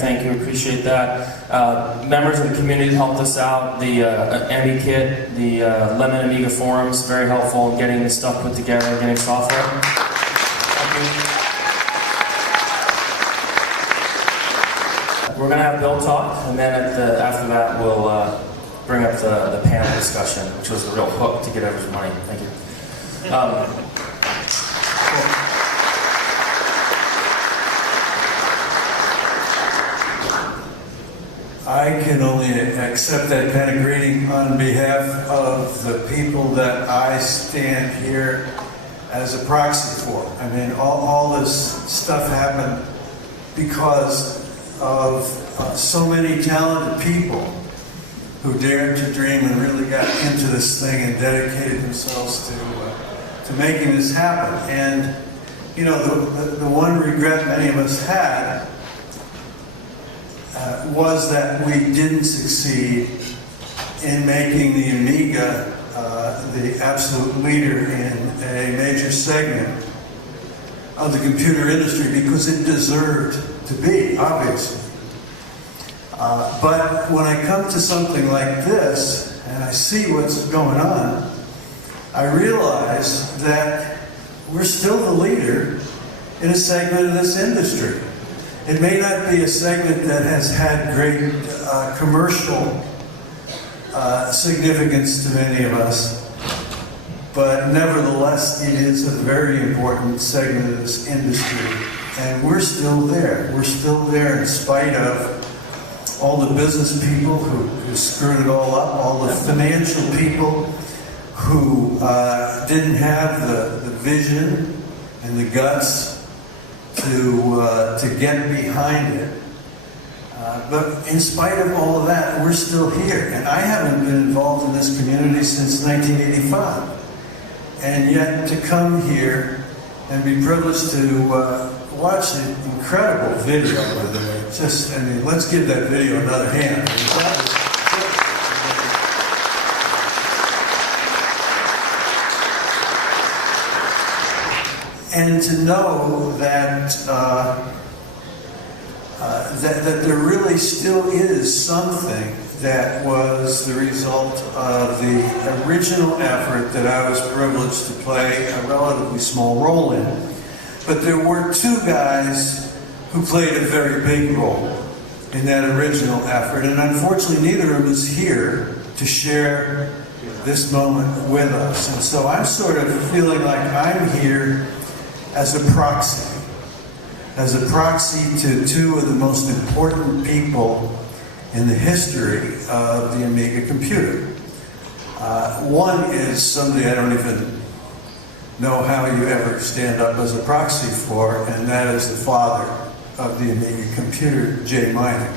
Thank you, appreciate that. Members of the community helped us out. The Amiga kit, the Lemon Amiga forums, very helpful in getting this stuff put together and getting software. Thank you. We're going to have Bill talk, and then after that we'll bring up the panel discussion, which was the real hook to get everyone's money. Thank you. I can only accept that kind of greeting on behalf of the people that I stand here as a proxy for. I mean, all this stuff happened because of so many talented people who dared to dream and really got into this thing and dedicated themselves to making this happen. And, you know, the one regret many of us had was that we didn't succeed in making the Amiga the absolute leader in a major segment of the computer industry, because it deserved to be, obviously. But when I come to something like this, and I see what's going on, I realize that we're still the leader in a segment of this industry. It may not be a segment that has had great commercial significance to many of us, but nevertheless it is a very important segment of this industry. And we're still there. We're still there in spite of all the business people who screwed it all up, all the financial people who didn't have the vision and the guts to get behind it. But in spite of all of that, we're still here. And I haven't been involved in this community since 1985. And yet to come here and be privileged to watch the incredible video over there. Just, I mean, let's give that video another hand. And to know that that there really still is something that was the result of the original effort that I was privileged to play a relatively small role in. But there were two guys who played a very big role in that original effort, and unfortunately neither of them is here to share this moment with us. And so I'm sort of feeling like I'm here as a proxy to two of the most important people in the history of the Amiga computer. One is somebody I don't even know how you ever stand up as a proxy for, and that is the father of the Amiga computer, Jay Miner.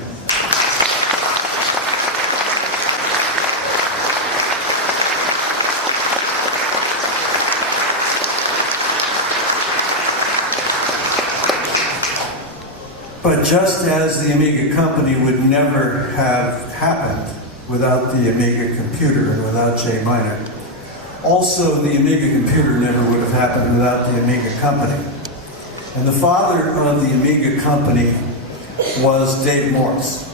But just as the Amiga company would never have happened without the Amiga computer and without Jay Miner, also the Amiga computer never would have happened without the Amiga company. And the father of the Amiga company was Dave Morris.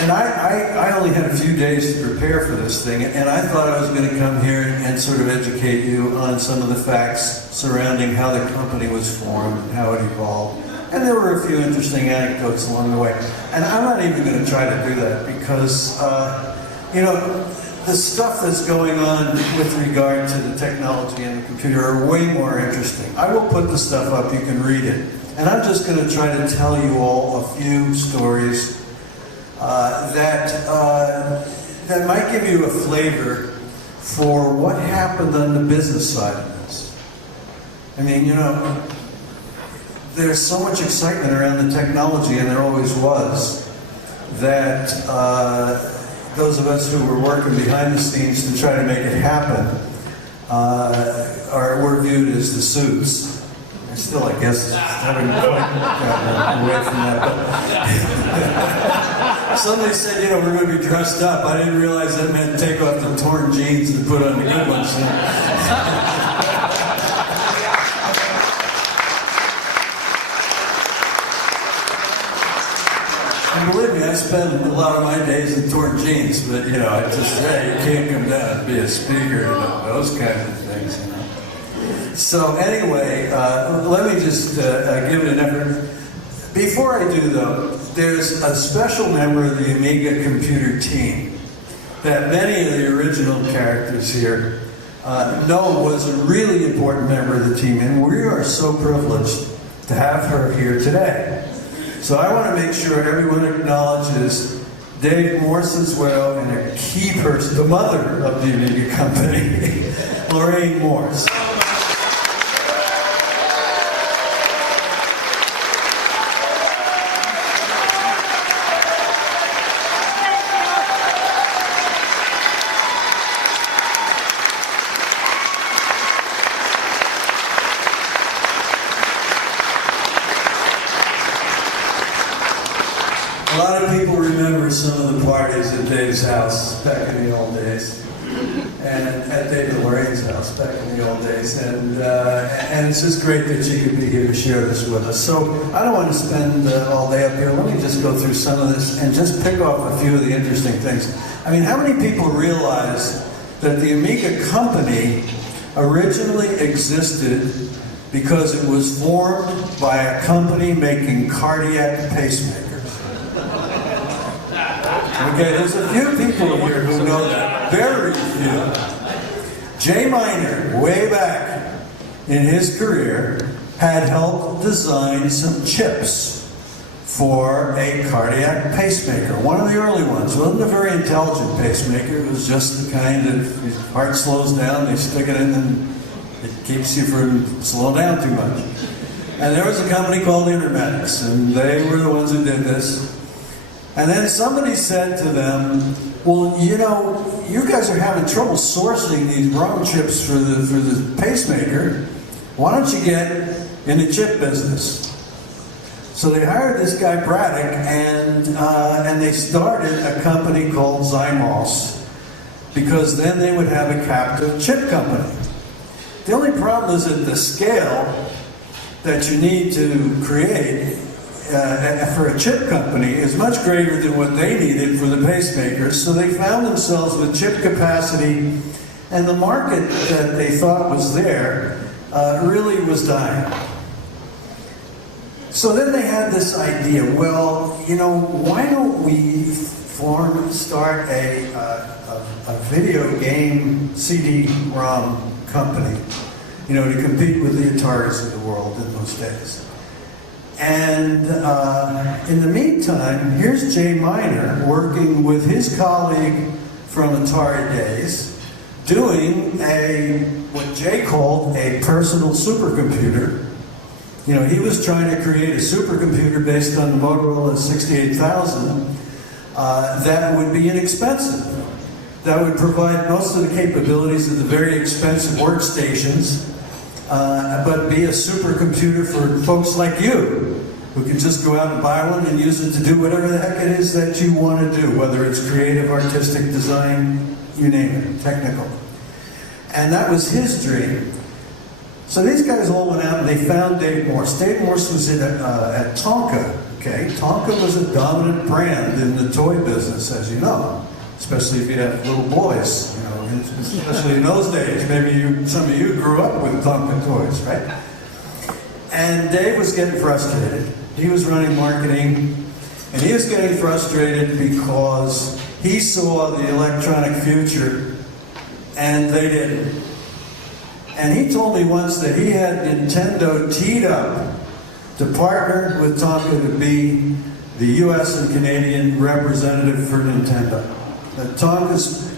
And I only had a few days to prepare for this thing, and I thought I was going to come here and sort of educate you on some of the facts surrounding how the company was formed and how it evolved. And there were a few interesting anecdotes along the way. And I'm not even going to try to do that because, you know, the stuff that's going on with regard to the technology and the computer are way more interesting. I will put the stuff up, you can read it. And I'm just going to try to tell you all a few stories that might give you a flavor for what happened on the business side of this. I mean, you know, there's so much excitement around the technology, and there always was, that those of us who were working behind the scenes to try to make it happen were viewed as the suits. I still, I guess, haven't quite gotten away from that. Somebody said, you know, we're going to be dressed up. I didn't realize that meant take off the torn jeans and put on the good ones. And believe me, I spend a lot of my days in torn jeans, but, you know, I just say, you can't come down and be a speaker and those kinds of things, you know. So anyway, let me just give it an effort. Before I do, though, there's a special member of the Amiga computer team that many of the original characters here know was a really important member of the team, and we are so privileged to have her here today. So I want to make sure everyone acknowledges Dave Morse as well, and a key person, the mother of the Amiga company, Lorraine Morse. A lot of people remember some of the parties at Dave's house back in the old days, and at Dave and Lorraine's house back in the old days, and it's just great that you could be here to share this with us. So I don't want to spend all day up here. Let me just go through some of this and just pick off a few of the interesting things. I mean, how many people realize that the Amiga company originally existed because it was formed by a company making cardiac pacemakers? Okay, there's a few people here who know that. Very few. Jay Miner, way back in his career, had helped design some chips for a cardiac pacemaker. One of the early ones. It wasn't a very intelligent pacemaker. It was just the kind that if your heart slows down, they stick it in and it keeps you from slowing down too much. And there was a company called Intermedics, and they were the ones who did this. And then somebody said to them, well, you know, you guys are having trouble sourcing these ROM chips for the pacemaker. Why don't you get in the chip business? So they hired this guy Braddock, and they started a company called Zymos, because then they would have a captive chip company. The only problem is that the scale that you need to create for a chip company is much greater than what they needed for the pacemakers, so they found themselves with chip capacity, and the market that they thought was there really was dying. So then they had this idea, well, you know, why don't we start a video game CD-ROM company, you know, to compete with the Ataris of the world in those days. And in the meantime, here's Jay Miner working with his colleague from Atari days, doing what Jay called a personal supercomputer. You know, he was trying to create a supercomputer based on the Motorola 68000 that would be inexpensive, that would provide most of the capabilities of the very expensive workstations, but be a supercomputer for folks like you, who can just go out and buy one and use it to do whatever the heck it is that you want to do, whether it's creative, artistic, design, you name it, technical. And that was his dream. So these guys all went out and they found Dave Morse. Dave Morse was at Tonka. Okay, Tonka was a dominant brand in the toy business, as you know, especially if you have little boys, you know, especially in those days. Maybe some of you grew up with Tonka toys, right? And Dave was getting frustrated. He was running marketing, and he was getting frustrated because he saw the electronic future, and they didn't. And he told me once that he had Nintendo teed up to partner with Tonka to be the US and Canadian representative for Nintendo. That Tonka's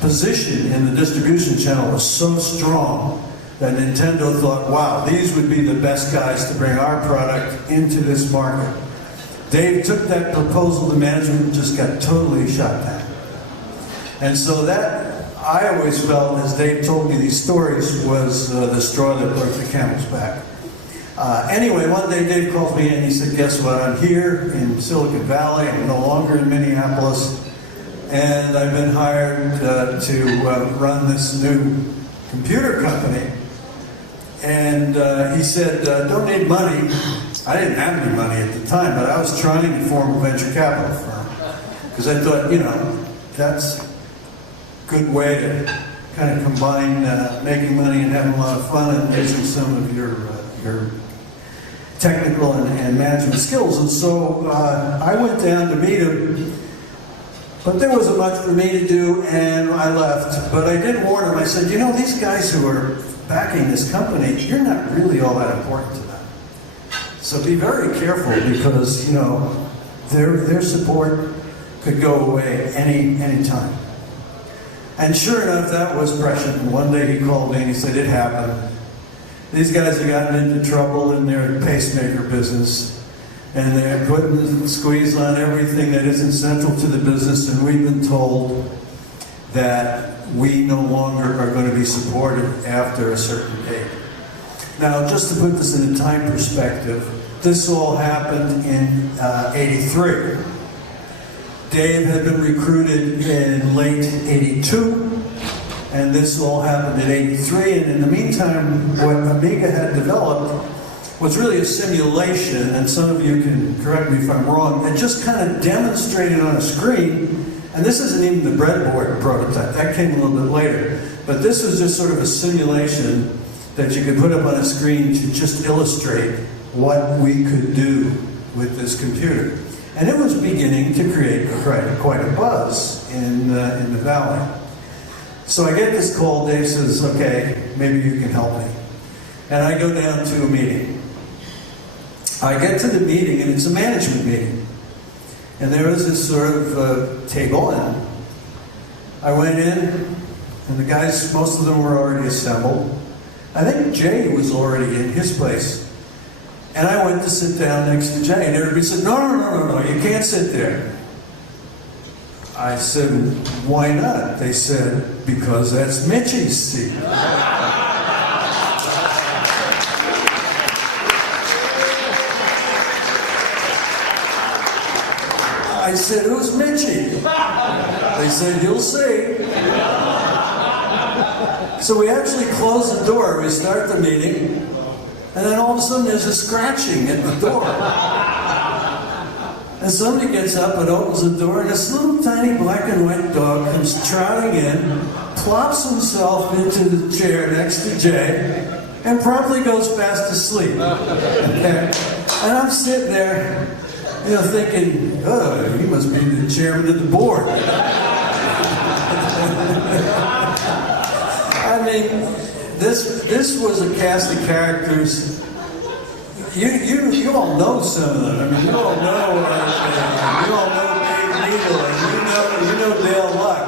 position in the distribution channel was so strong that Nintendo thought, wow, these would be the best guys to bring our product into this market. Dave took that proposal to management and just got totally shot down. And so that, I always felt, as Dave told me these stories, was the straw that broke the camel's back. Anyway, one day Dave calls me and he said, guess what, I'm here in Silicon Valley, I'm no longer in Minneapolis, and I've been hired to run this new computer company. And he said, don't need money. I didn't have any money at the time, but I was trying to form a venture capital firm. Because I thought, you know, that's a good way to kind of combine making money and having a lot of fun and using some of your technical and management skills. And so I went down to meet him, but there wasn't much for me to do, and I left. But I did warn him. I said, you know, these guys who are backing this company, you're not really all that important to them. So be very careful, because, you know, their support could go away any time. And sure enough, that was prescient. And one day he called me and he said, it happened. These guys have gotten into trouble in their pacemaker business, and they're putting the squeeze on everything that isn't central to the business, and we've been told that we no longer are going to be supported after a certain date. Now, just to put this in a time perspective, this all happened in '83. Dave had been recruited in late '82, and this all happened in '83. And in the meantime, what Amiga had developed was really a simulation, and some of you can correct me if I'm wrong, it just kind of demonstrated on a screen. And this isn't even the breadboard prototype, that came a little bit later. But this was just sort of a simulation that you could put up on a screen to just illustrate what we could do with this computer. And it was beginning to create quite a buzz in the Valley. So I get this call, Dave says, okay, maybe you can help me. And I go down to a meeting. I get to the meeting, and it's a management meeting. And there was this sort of table, and I went in, and the guys, most of them were already assembled. I think Jay was already in his place. And I went to sit down next to Jay, and everybody said, no, you can't sit there. I said, why not? They said, because that's Mitchie's seat. I said, who's Mitchie? They said, you'll see. So we actually close the door. We start the meeting, and then all of a sudden there's a scratching at the door. And somebody gets up and opens the door, and this little tiny black and white dog comes trotting in, plops himself into the chair next to Jay, and promptly goes fast asleep. Okay? And I'm sitting there, you know, thinking, oh, he must be the chairman of the board. I mean, this was a cast of characters. You all know some of them. I mean, you all know Dave Needle, and you know Dale Luck,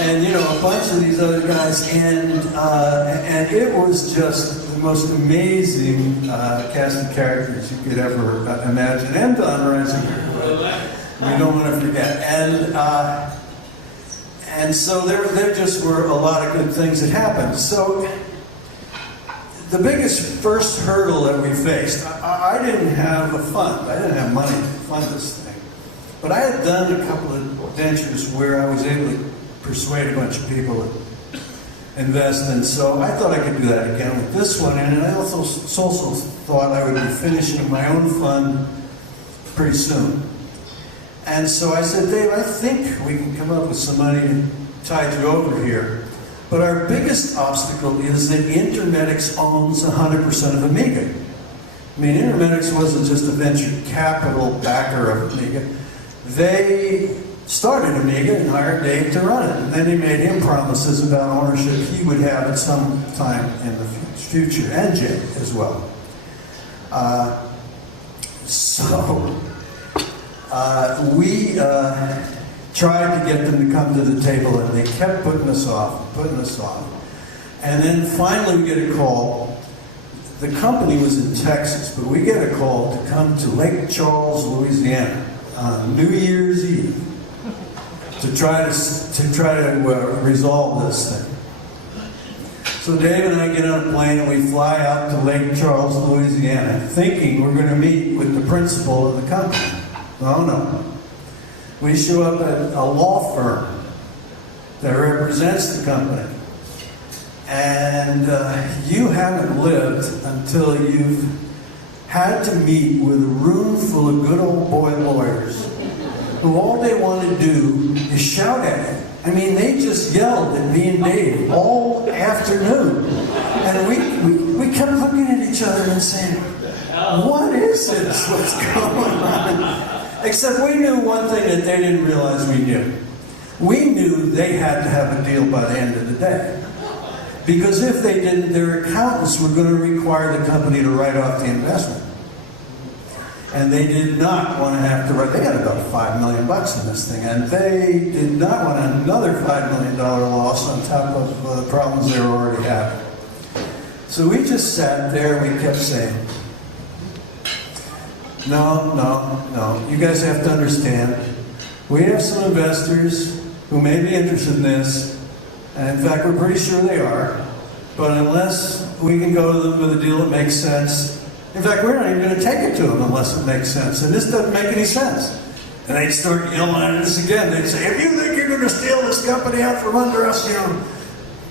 and you know a bunch of these other guys, and it was just the most amazing cast of characters you could ever imagine. And Don Reisinger, you don't want to forget. And so there just were a lot of good things that happened. So the biggest first hurdle that we faced, I didn't have a fund. I didn't have money to fund this thing. But I had done a couple of ventures where I was able to persuade a bunch of people to invest, and so I thought I could do that again with this one. And I also thought I would be finishing my own fund pretty soon. And so I said, Dave, I think we can come up with some money to tide you over here. But our biggest obstacle is that Intermedics owns 100% of Amiga. I mean, Intermedics wasn't just a venture capital backer of Amiga. They started Amiga and hired Dave to run it. And then he made him promises about ownership he would have at some time in the future, and Jay as well. We tried to get them to come to the table, and they kept putting us off. And then finally we get a call. The company was in Texas, but we get a call to come to Lake Charles, Louisiana on New Year's Eve to try to resolve this thing. So Dave and I get on a plane and we fly out to Lake Charles, Louisiana, thinking we're going to meet with the principal of the company. Oh no. We show up at a law firm that represents the company. And you haven't lived until you've had to meet with a room full of good old boy lawyers who all they want to do is shout at you. I mean, they just yelled at me and Dave all afternoon. And we kept looking at each other and saying, what is this? What's going on? Except we knew one thing that they didn't realize we knew. We knew they had to have a deal by the end of the day. Because if they didn't, their accountants were going to require the company to write off the investment. And they did not want to have to write, they had about $5 million in this thing, and they did not want another $5 million loss on top of the problems they were already having. So we just sat there and we kept saying, no, you guys have to understand, we have some investors who may be interested in this, and in fact we're pretty sure they are, but unless we can go to them with a deal that makes sense, in fact we're not even going to take it to them unless it makes sense, and this doesn't make any sense. And they'd start yelling at us again. They'd say, if you think you're going to steal this company out from under us, you know.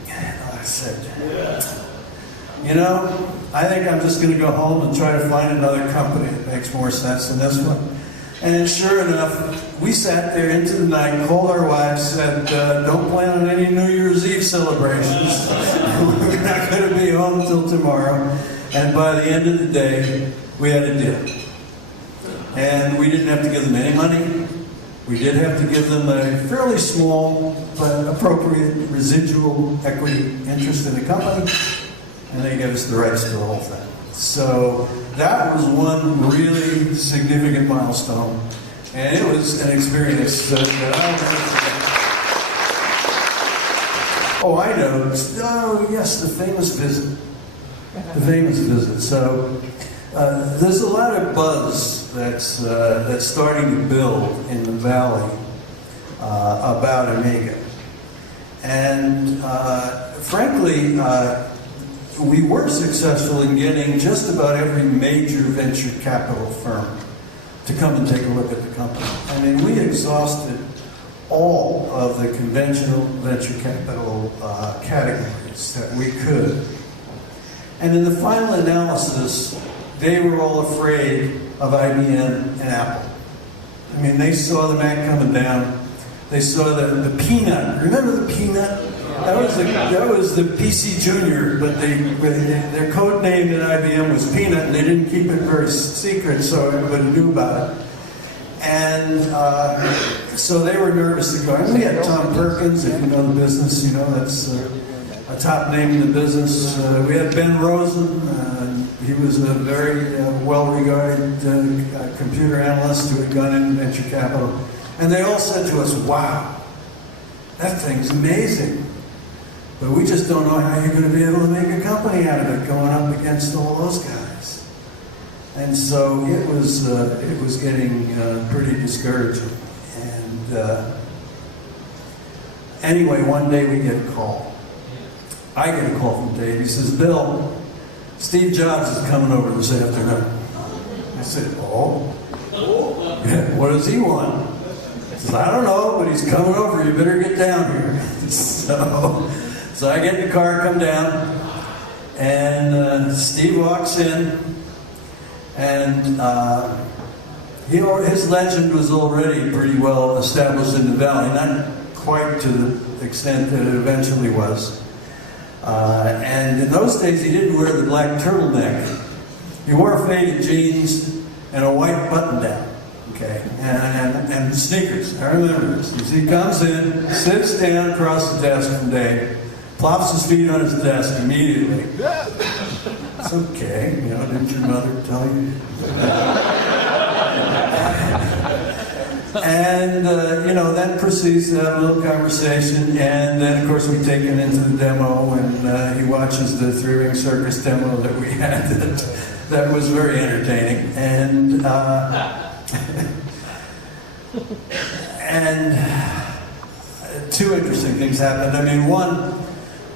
And I said, you know, I think I'm just going to go home and try to find another company that makes more sense than this one. And sure enough, we sat there into the night, called our wives, said, don't plan on any New Year's Eve celebrations. We're not going to be home until tomorrow. And by the end of the day, we had a deal. And we didn't have to give them any money. We did have to give them a fairly small but appropriate residual equity interest in the company. And they gave us the rights to the whole thing. So that was one really significant milestone. And it was an experience that I'll never forget. Oh, I know. Oh, yes, the famous visit. The famous visit. So there's a lot of buzz that's starting to build in the valley about Amiga. And frankly, we were successful in getting just about every major venture capital firm to come and take a look at the company. I mean, we exhausted all of the conventional venture capital categories that we could. And in the final analysis, they were all afraid of IBM and Apple. I mean, they saw the Mac coming down. They saw the Peanut. Remember the Peanut? That was the PC Junior, but their code name in IBM was Peanut, and they didn't keep it very secret, so everybody knew about it. And so they were nervous to go. And we had Tom Perkins, if you know the business, you know that's a top name in the business. We had Ben Rosen. He was a very well-regarded computer analyst who had gone into venture capital. And they all said to us, wow, that thing's amazing. But we just don't know how you're going to be able to make a company out of it going up against all those guys. And so it was getting pretty discouraging. And anyway, one day we get a call. I get a call from Dave. He says, Bill, Steve Jobs is coming over this afternoon. I said, oh? What does he want? He says, I don't know, but he's coming over. You better get down here. So I get in the car, come down, and Steve walks in, and his legend was already pretty well established in the valley, not quite to the extent that it eventually was. And in those days, he didn't wear the black turtleneck. He wore faded jeans and a white button-down, okay, and sneakers. I remember this. He comes in, sits down across the desk from Dave, plops his feet on his desk immediately. It's okay, you know, didn't your mother tell you? And, you know, then proceeds to have a little conversation, and then, of course, we take him into the demo, and he watches the three-ring circus demo that we had that was very entertaining. And, and two interesting things happened. I mean, one,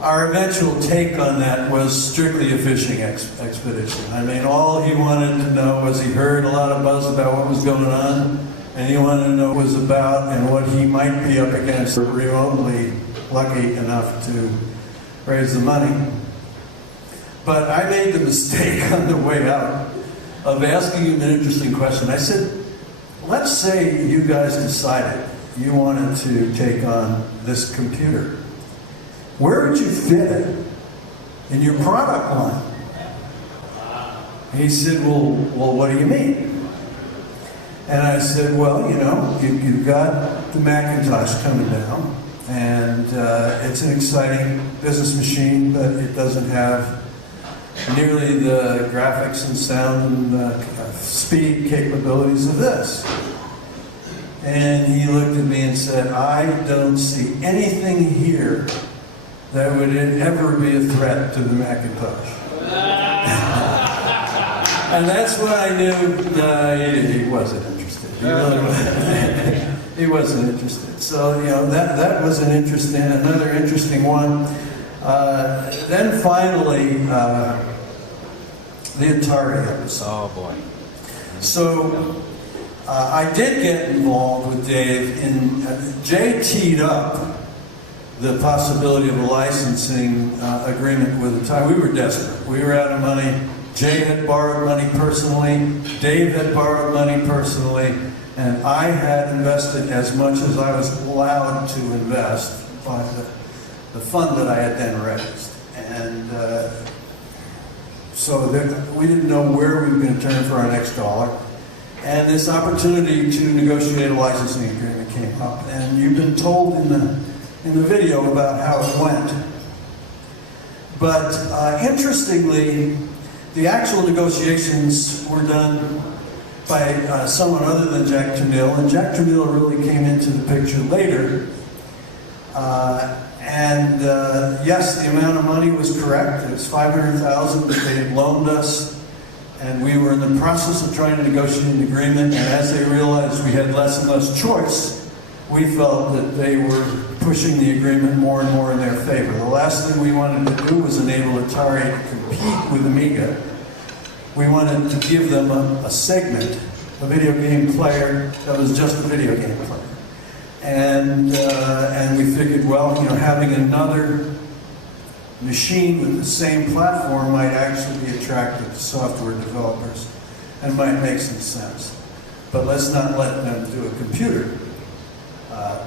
our eventual take on that was strictly a fishing expedition. I mean, all he wanted to know was he heard a lot of buzz about what was going on, and he wanted to know what it was about and what he might be up against. We were remotely lucky enough to raise the money. But I made the mistake on the way out of asking him an interesting question. I said, let's say you guys decided you wanted to take on this computer. Where would you fit it in your product line? And he said, well, what do you mean? And I said, well, you know, you've got the Macintosh coming down, and it's an exciting business machine, but it doesn't have nearly the graphics and sound and speed capabilities of this. And he looked at me and said, I don't see anything here that would ever be a threat to the Macintosh. And that's when I knew he wasn't interested. He really wasn't. He wasn't interested. So, you know, that was another interesting one. Then finally, the Atari episode. Oh boy. So I did get involved with Dave in, Jay teed up the possibility of a licensing agreement with Atari. We were desperate. We were out of money. Jay had borrowed money personally. Dave had borrowed money personally. And I had invested as much as I was allowed to invest by the fund that I had then raised. And so we didn't know where we were going to turn for our next dollar. And this opportunity to negotiate a licensing agreement came up. And you've been told in the video about how it went. But interestingly, the actual negotiations were done by someone other than Jack Tramiel, and Jack Tramiel really came into the picture later. Yes, the amount of money was correct. It was $500,000 that they had loaned us, and we were in the process of trying to negotiate an agreement, and as they realized we had less and less choice, we felt that they were pushing the agreement more and more in their favor. The last thing we wanted to do was enable Atari to compete with Amiga. We wanted to give them a segment, a video game player that was just a video game player. And we figured, well, you know, having another machine with the same platform might actually be attractive to software developers and might make some sense. But let's not let them do a computer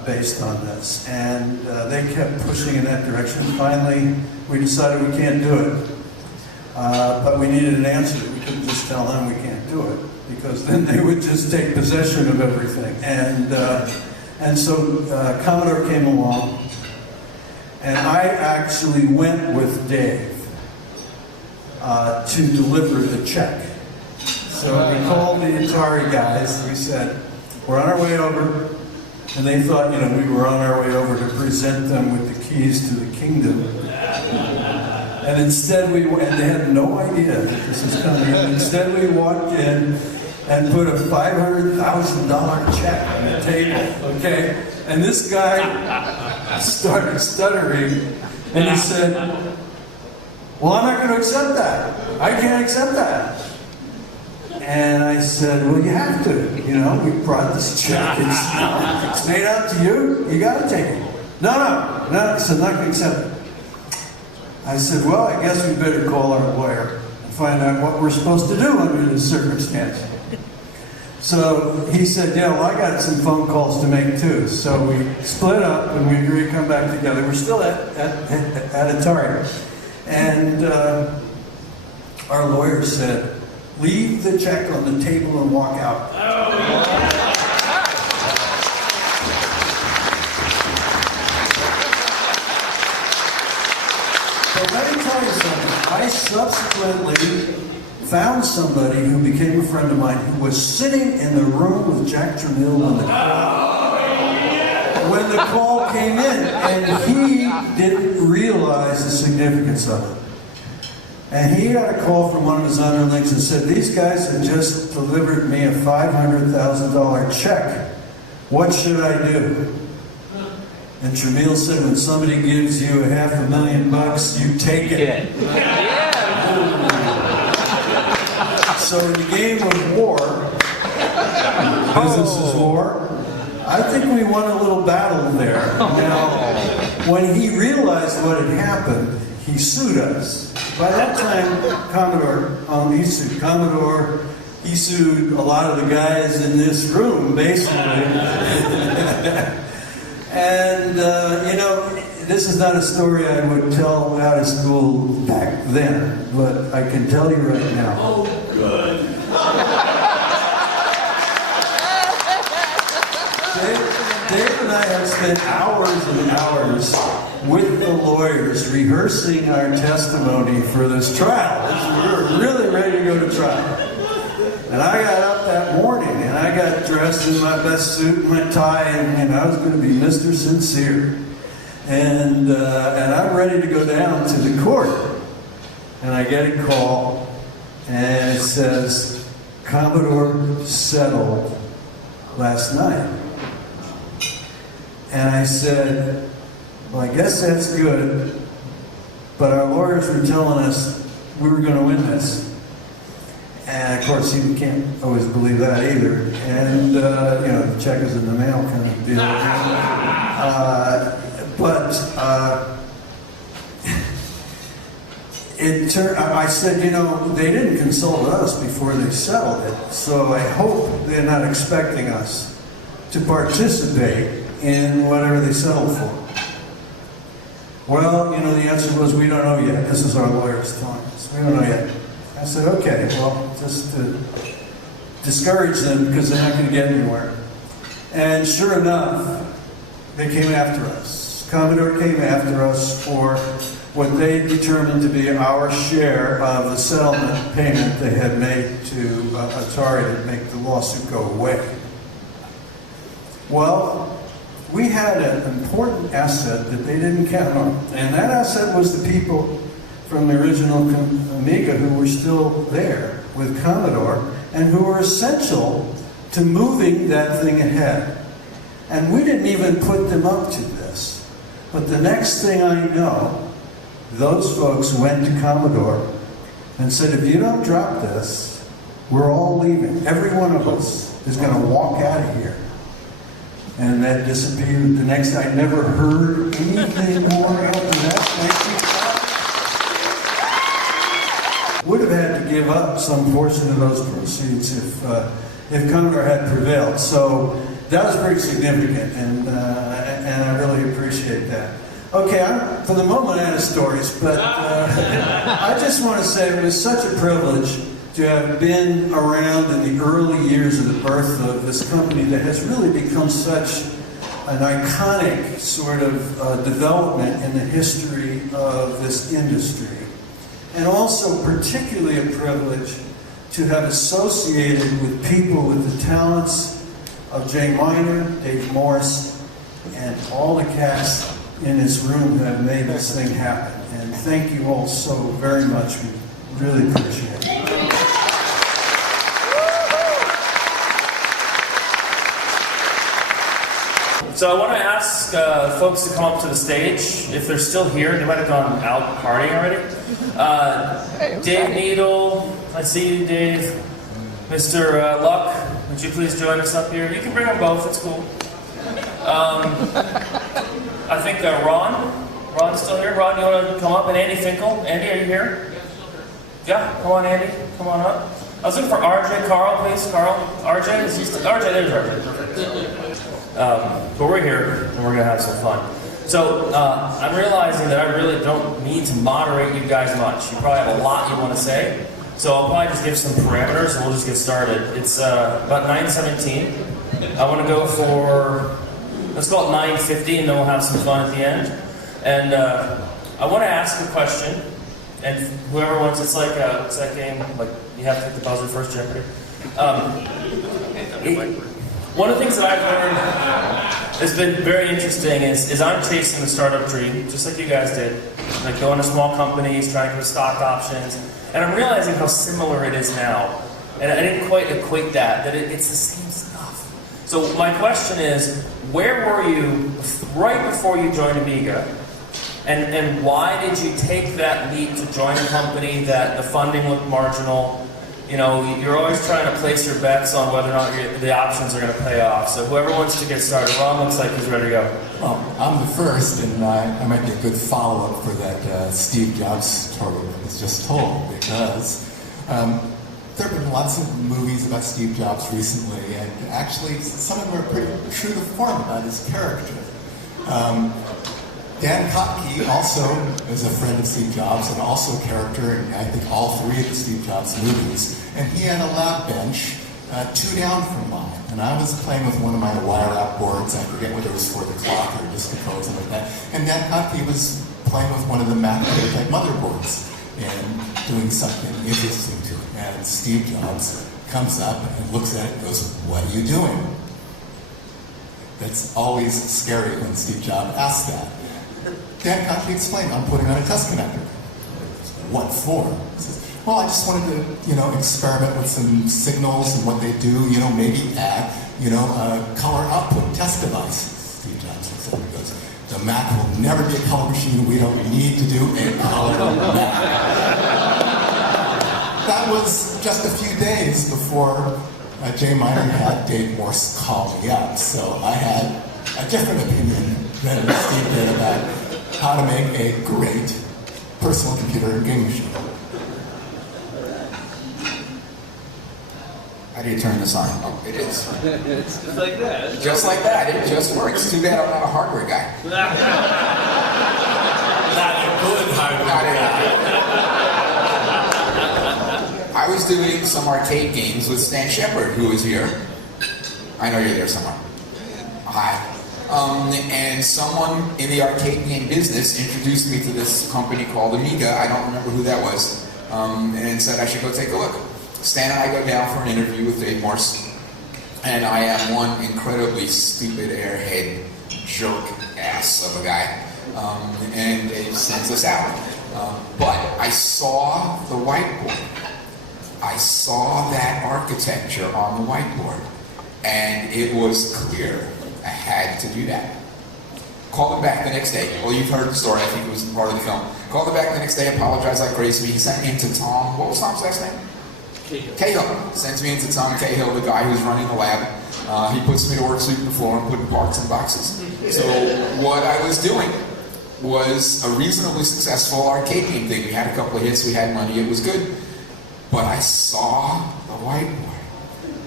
based on this. And they kept pushing in that direction. Finally, we decided we can't do it. But we needed an answer. We couldn't just tell them we can't do it, because then they would just take possession of everything. And so Commodore came along, and I actually went with Dave to deliver the check. So we called the Atari guys, and we said, we're on our way over. And they thought, you know, we were on our way over to present them with the keys to the kingdom. And instead and they had no idea that this was coming. And instead we walked in and put a $500,000 check on the table, okay? And this guy started stuttering, and he said, well, I'm not going to accept that. I can't accept that. And I said, well, you have to. You know, we brought this check. It's made out to you. You got to take it. No. I said, not going to accept it. I said, well, I guess we better call our lawyer and find out what we're supposed to do under this circumstance. So he said, yeah, well, I got some phone calls to make too. So we split up and we agreed to come back together. We're still at Atari. And our lawyer said, leave the check on the table and walk out. But let me tell you something. I subsequently found somebody who became a friend of mine who was sitting in the room with Jack Tramiel when the call came in, and he didn't realize the significance of it. And he got a call from one of his underlings and said, these guys have just delivered me a $500,000 check. What should I do? And Tremille said, when somebody gives you $500,000, you take it. So in the game of war, business is war, I think we won a little battle there. Now, when he realized what had happened, he sued us. By that time, Commodore, he sued Commodore, he sued a lot of the guys in this room, basically. And, you know, this is not a story I would tell out of school back then, but I can tell you right now. Oh, good. Dave and I have spent hours and hours with the lawyers rehearsing our testimony for this trial. We were really ready to go to trial. And I got up that morning and I got dressed in my best suit and my tie, and I was going to be Mr. Sincere. And I'm ready to go down to the court. And I get a call and it says, Commodore settled last night. And I said, well, I guess that's good, but our lawyers were telling us we were going to win this. And of course, you can't always believe that either. And, you know, the check is in the mail kind of deal. I said, you know, they didn't consult us before they settled it, so I hope they're not expecting us to participate in whatever they settled for. Well, you know, the answer was, we don't know yet. This is our lawyers telling us. We don't know yet. I said, okay, well, just to discourage them because they're not going to get anywhere. And sure enough, they came after us. Commodore came after us for what they determined to be our share of the settlement payment they had made to Atari to make the lawsuit go away. Well, we had an important asset that they didn't count on, and that asset was the people from the original Amiga who were still there with Commodore and who were essential to moving that thing ahead. And we didn't even put them up to this. But the next thing I know, those folks went to Commodore and said, if you don't drop this, we're all leaving. Every one of us is going to walk out of here. And that disappeared. The next, I never heard anything more after that. Thank you. Would have had to give up some portion of those proceeds if Commodore had prevailed. So that was pretty significant, and I really appreciate that. Okay, I'm for the moment out of stories, but I just want to say it was such a privilege to have been around in the early years of the birth of this company that has really become such an iconic sort of development in the history of this industry. And also particularly a privilege to have associated with people with the talents of Jay Miner, Dave Morris, and all the cast in this room who have made this thing happen. And thank you all so very much. We really appreciate it. So I want to ask folks to come up to the stage. If they're still here, they might have gone out partying already. Dave Needle, I see you, Dave. Mr. Luck, would you please join us up here? You can bring them both, it's cool. I think Ron's still here. Ron, you want to come up? And Andy Finkel. Andy, are you here? Yeah, come on, Andy. Come on up. I was looking for RJ. Carl, please. Carl. RJ, is he still? RJ, there's RJ. Perfect. But we're here, and we're going to have some fun. So, I'm realizing that I really don't need to moderate you guys much. You probably have a lot you want to say. So I'll probably just give some parameters, and we'll just get started. It's about 9:17. I want to go for, let's call it 9:50, and then we'll have some fun at the end. And I want to ask a question, and whoever wants, it's like what's that game? Like you have to hit the buzzer first, Jeopardy. One of the things that I've learned has been very interesting is I'm chasing the startup dream, just like you guys did. Like going to small companies, trying to get stock options, and I'm realizing how similar it is now. And I didn't quite equate that it's the same stuff. So my question is, where were you right before you joined Amiga? And why did you take that leap to join a company that the funding looked marginal? You know, you're always trying to place your bets on whether or not the options are going to pay off. So whoever wants to get started, Ron looks like he's ready to go. Well, I'm the first, and I might be a good follow-up for that Steve Jobs story that was just told, because there have been lots of movies about Steve Jobs recently, and actually some of them are pretty true to form about his character. Dan Kotke also is a friend of Steve Jobs and also a character in, I think, all three of the Steve Jobs movies. And he had a lab bench 2 down from mine. And I was playing with one of my wire-wrap boards. I forget whether it was for the clock or disc control or something like that. And Dan Kotke was playing with one of the Mac type motherboards and doing something interesting to it. And Steve Jobs comes up and looks at it and goes, "What are you doing?" That's always scary when Steve Jobs asks that. Dan Kotke explained, "I'm putting on a test connector." "What for?" He says, "Well, I just wanted to, experiment with some signals and what they do, maybe add, a color output test device." Steve Jobs looks at him and goes, "The Mac will never be a color machine. We don't need to do a color Mac." That was just a few days before Jay Miner had Dave Morse call me up, so I had a different opinion than Steve did about how to make a great personal computer and game machine. How do you turn this on? Oh, it is. It's just like that. Just like that. It just works. Too bad I'm not a hardware guy. Not a good hardware guy. I was doing some arcade games with Stan Shepard, who is here. I know you're there somewhere. Hi. And someone in the arcade game business introduced me to this company called Amiga. I don't remember who that was. And said I should go take a look. Stan and I go down for an interview with Dave Morse. And I am one incredibly stupid airhead jerk ass of a guy. And Dave sends us out. But I saw the whiteboard. I saw that architecture on the whiteboard. And it was clear I had to do that. Called him back the next day. Well, you've heard the story. I think it was part of the film. Called him back the next day, apologized like crazy. He sent me into Tom. What was Tom's last name? Cahill. Sends me into Tom Cahill, the guy who's running the lab. He puts me to work sweeping the floor and putting parts in boxes. So what I was doing was a reasonably successful arcade game thing. We had a couple of hits. We had money. It was good. But I saw the whiteboard.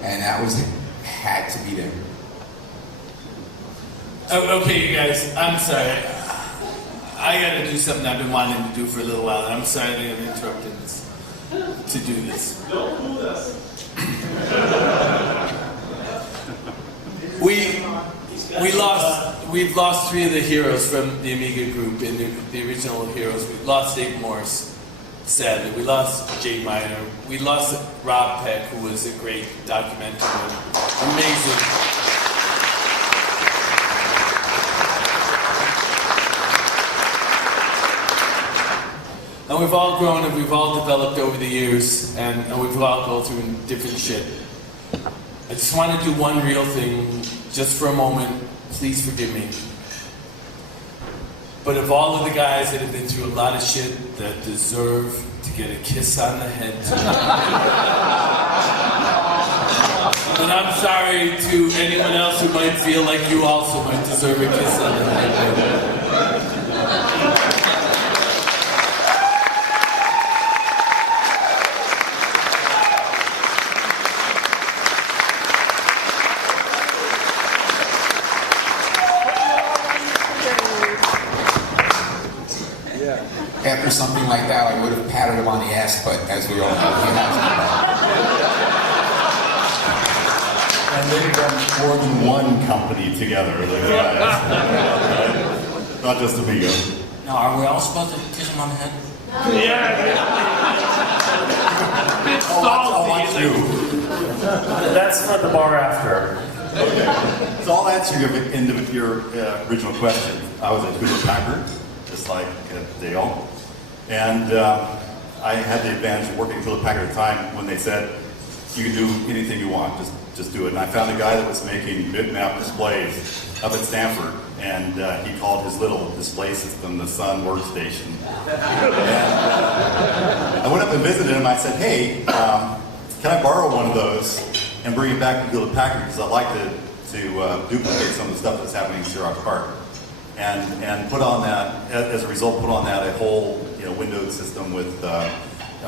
And that was it. Had to be there. Oh, okay, you guys, I'm sorry. I gotta do something I've been wanting to do for a little while. I'm sorry that I'm interrupting this to do this. Don't do this. We've lost 3 of the heroes from the Amiga group in the original heroes. We lost Dave Morse, sadly. We lost Jay Miner. We lost Rob Peck, who was a great documentary. Amazing. And we've all grown and we've all developed over the years, and we've all gone through different shit. I just want to do one real thing, just for a moment. Please forgive me. But of all of the guys that have been through a lot of shit that deserve to get a kiss on the head tonight. And I'm sorry to anyone else who might feel like you also might deserve a kiss on the head. After something like that, I would have patted him on the ass, but as we all know, he hasn't. And they've done more than one company together, the guys. Not just Amiga. Now, are we all supposed to kiss him on the head? I'll watch you. That's for the bar after. Okay. So I'll answer your original question. I was at Hewlett Packard, just like Dale. And I had the advantage of working at Hewlett Packard at the time when they said, you can do anything you want, just just do it. And I found a guy that was making bitmap displays up at Stanford, and he called his little display system the Sun Workstation. And I went up and visited him. I said, hey, can I borrow one of those and bring it back to Hewlett-Packard, because I'd like to duplicate some of the stuff that's happening in Xerox PARC. And put on that, as a result, put on that a whole Windows system with a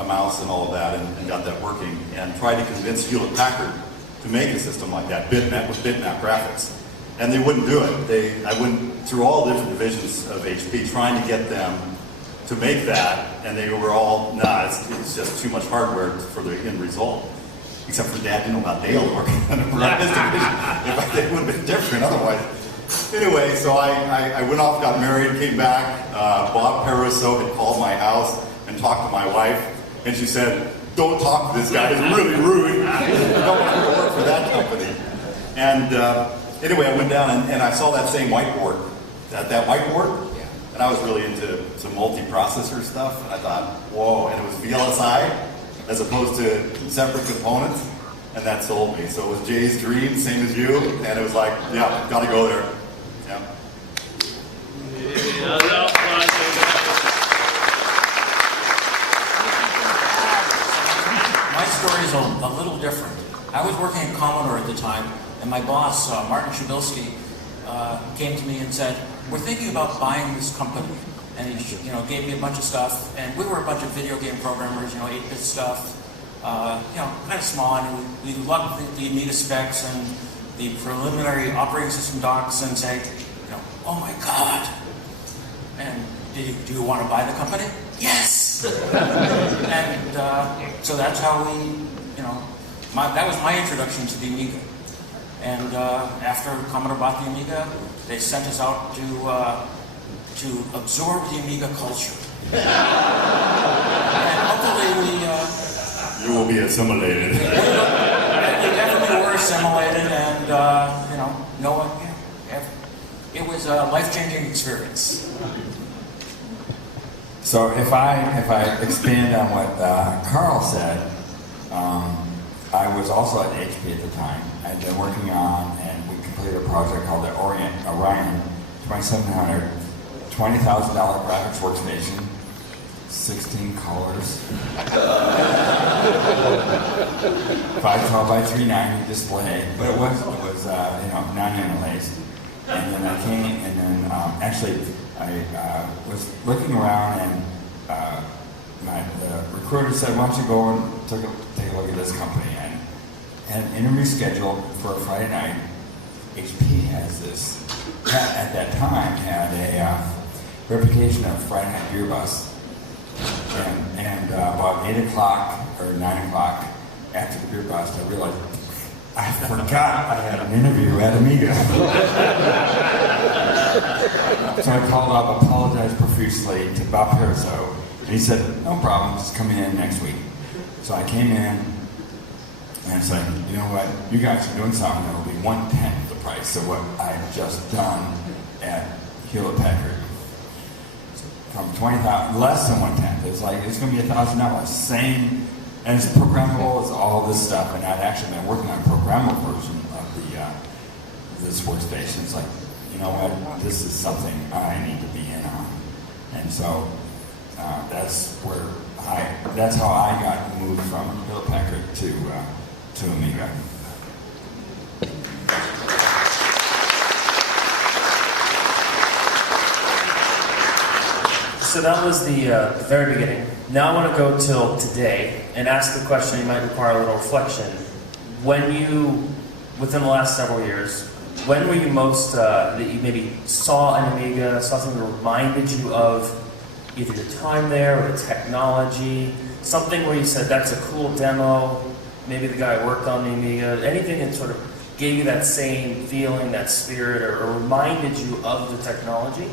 mouse and all of that, and got that working, and tried to convince Hewlett-Packard to make a system like that, bitmap with bitmap graphics. And they wouldn't do it. I went through all different divisions of HP trying to get them to make that, and they were all, nah, it's just too much hardware for the end result. Except for Dad didn't know about Dale working on it. In fact, it would have been different otherwise. Anyway, so I went off, got married, came back. Bob Peruso had called my house and talked to my wife, and she said, don't talk to this guy, he's really rude. I don't want to work for that company. And anyway, I went down and I saw that same whiteboard, that whiteboard, and I was really into some multi-processor stuff, and I thought, whoa, and it was VLSI as opposed to separate components, and that sold me. So it was Jay's dream, same as you, and it was like, yeah, gotta go there. Yeah. My story is a little different. I was working at Commodore at the time, and my boss, Martin Shabilsky, came to me and said, we're thinking about buying this company. And he gave me a bunch of stuff, and we were a bunch of video game programmers, 8-bit stuff, kind of small, and we loved the Amiga specs and the preliminary operating system docs, and say, oh my God, and do you want to buy the company? Yes! And so that's how we, that was my introduction to the Amiga. And after Commodore bought the Amiga, they sent us out to absorb the Amiga culture. And hopefully You will be assimilated. we definitely were assimilated, and it was a life-changing experience. So if I expand on what Carl said, I was also at HP at the time. I'd been working on, and we completed a project called the Orion 2700, $20,000 graphics workstation, 16 colors, 512 by 390 display, but it was non-interlaced. And then I came, and then actually I was looking around, and the recruiter said, why don't you go and take a look at this company, and an interview scheduled for a Friday night. HP has this, at that time, had a reputation of Friday night beer bus. And about 8 o'clock or 9 o'clock after the beer bust, I realized I forgot I had an interview at Amiga. So I called up, apologized profusely to Bob Peruso, and he said, no problem, just come in next week. So I came in, and I said, you know what, you guys are doing something that will be 1/10 the price of what I had just done at Hewlett-Packard. From 20,000, less than 1/10. It's like, it's going to be $1,000. Same, and it's programmable, it's all this stuff. And I'd actually been working on a programmable version of this workstation. It's like, you know what, this is something I need to be in on. And so that's how I got moved from Hewlett-Packard to Amiga. So that was the very beginning. Now I want to go till today and ask the question. You might require a little reflection. When you, within the last several years, when were you most that you maybe saw an Amiga, saw something that reminded you of either the time there or the technology, something where you said that's a cool demo, maybe the guy worked on the Amiga, anything that sort of gave you that same feeling, that spirit, or reminded you of the technology?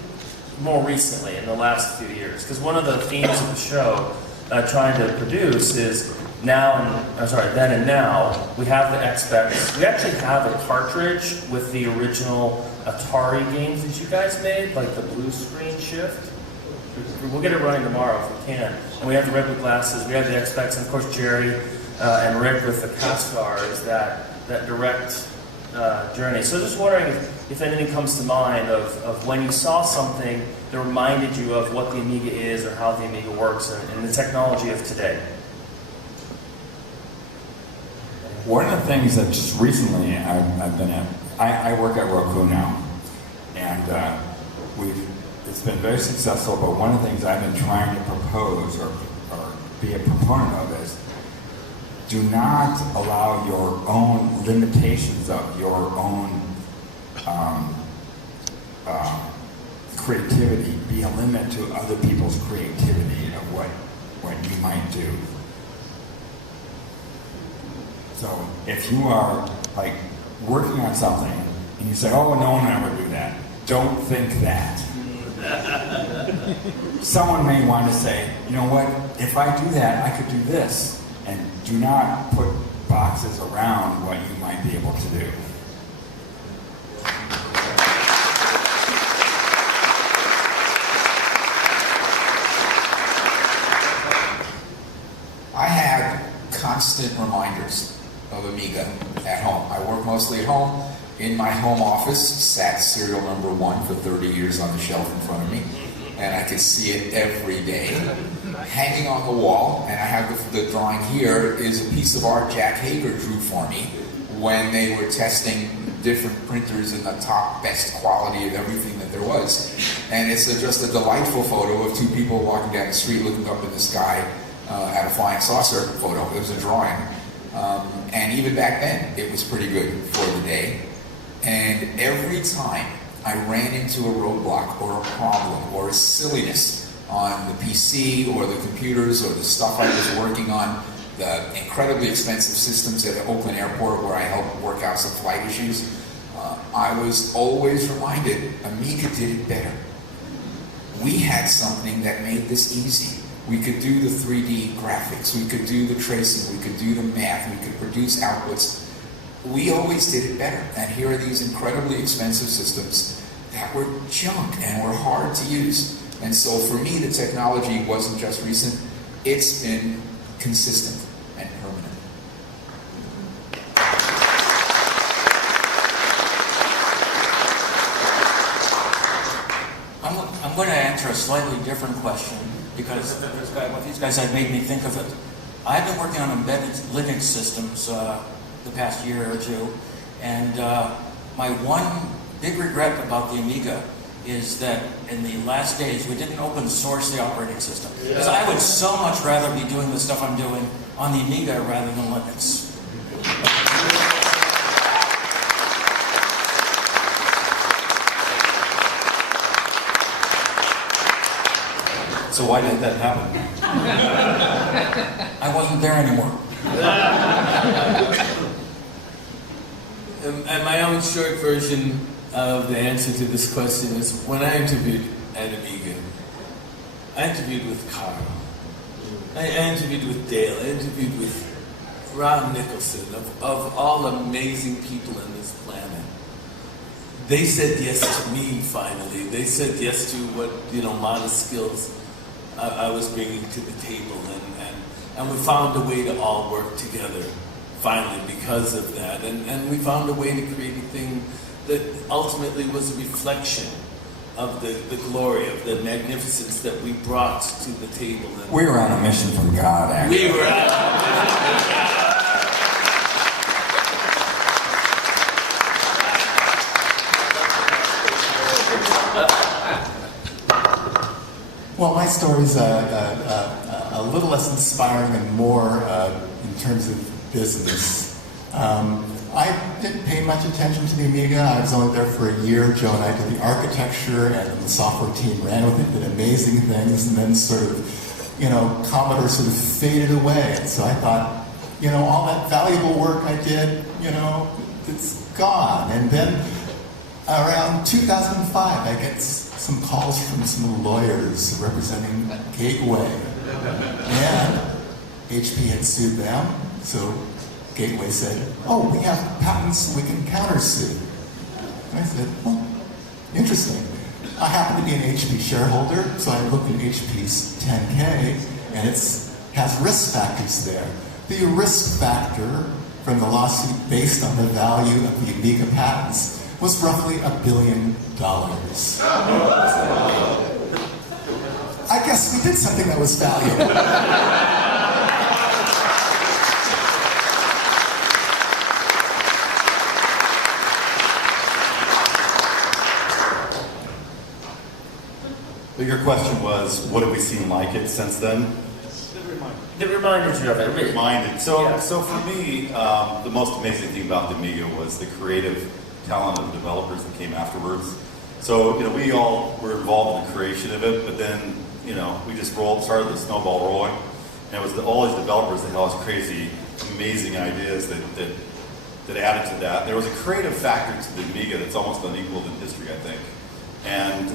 More recently, in the last few years, because one of the themes of the show trying to produce is then and now, we have the X-Specs. We actually have a cartridge with the original Atari games that you guys made, like the blue screen shift. We'll get it running tomorrow if we can. And we have the Red Blue glasses, we have the X-Specs, and of course Jerry and Rick with the Cascars that that direct journey. So just wondering if anything comes to mind of when you saw something that reminded you of what the Amiga is or how the Amiga works and the technology of today. One of the things that just recently I've been at, I work at Roku now, and it's been very successful, but one of the things I've been trying to propose or be a proponent of is do not allow your own limitations of your own creativity be a limit to other people's creativity of what you might do. So if you are like working on something and you say, oh, no one will ever do that, don't think that. Someone may want to say, you know what, if I do that, I could do this. And do not put boxes around what you might be able to do. I had constant reminders of Amiga at home. I work mostly at home. In my home office sat serial number 1 for 30 years on the shelf in front of me, and I could see it every day. Hanging on the wall, and I have the drawing here, is a piece of art Jack Hager drew for me when they were testing different printers in the top best quality of everything that there was. And it's just a delightful photo of two people walking down the street looking up in the sky at a flying saucer photo. It was a drawing. And even back then, it was pretty good for the day. And every time I ran into a roadblock or a problem or a silliness on the PC or the computers or the stuff I was working on, the incredibly expensive systems at Oakland Airport where I helped work out some flight issues, I was always reminded, Amiga did it better. We had something that made this easy. We could do the 3D graphics, we could do the tracing, we could do the math, we could produce outputs. We always did it better. And here are these incredibly expensive systems that were junk and were hard to use. And so for me, the technology wasn't just recent, it's been consistent and permanent. I'm going to answer a slightly different question because what these guys have made me think of it. I've been working on embedded Linux systems the past year or two, and my one big regret about the Amiga is that in the last days we didn't open source the operating system. Because I would so much rather be doing the stuff I'm doing on the Amiga rather than Linux. So why did that happen? I wasn't there anymore. And my own short version of the answer to this question is when I interviewed at Amiga, I interviewed with Carl, I interviewed with Dale, I interviewed with Ron Nicholson, of all amazing people on this planet. They said yes to me finally. They said yes to what, modest skills I was bringing to the table, and we found a way to all work together finally because of that, and we found a way to create a thing that ultimately was a reflection of the glory, of the magnificence that we brought to the table. And We were on a mission from God, actually. we were on a mission from God. Well, my story's a little less inspiring and more in terms of business. I didn't pay much attention to the Amiga. I was only there for a year. Joe and I did the architecture, and the software team ran with it, did amazing things, and then sort of, Commodore sort of faded away. And so I thought, all that valuable work I did, it's gone. And then around 2005, I get some calls from some lawyers representing Gateway. And HP had sued them, so Gateway said, oh, we have patents we can countersue. And I said, well, interesting. I happen to be an HP shareholder, so I looked at HP's 10K, and it has risk factors there. The risk factor from the lawsuit based on the value of the Amiga patents was roughly $1 billion. I guess we did something that was valuable. But your question was, what have we seen like it since then? It reminded you of it. Reminded. So, Yeah. so for me, the most amazing thing about the Amiga was the creative talent of developers that came afterwards. So, we all were involved in the creation of it, but then, we just started the snowball rolling. And it was all these developers that had all these crazy, amazing ideas that added to that. There was a creative factor to the Amiga that's almost unequaled in history, I think. And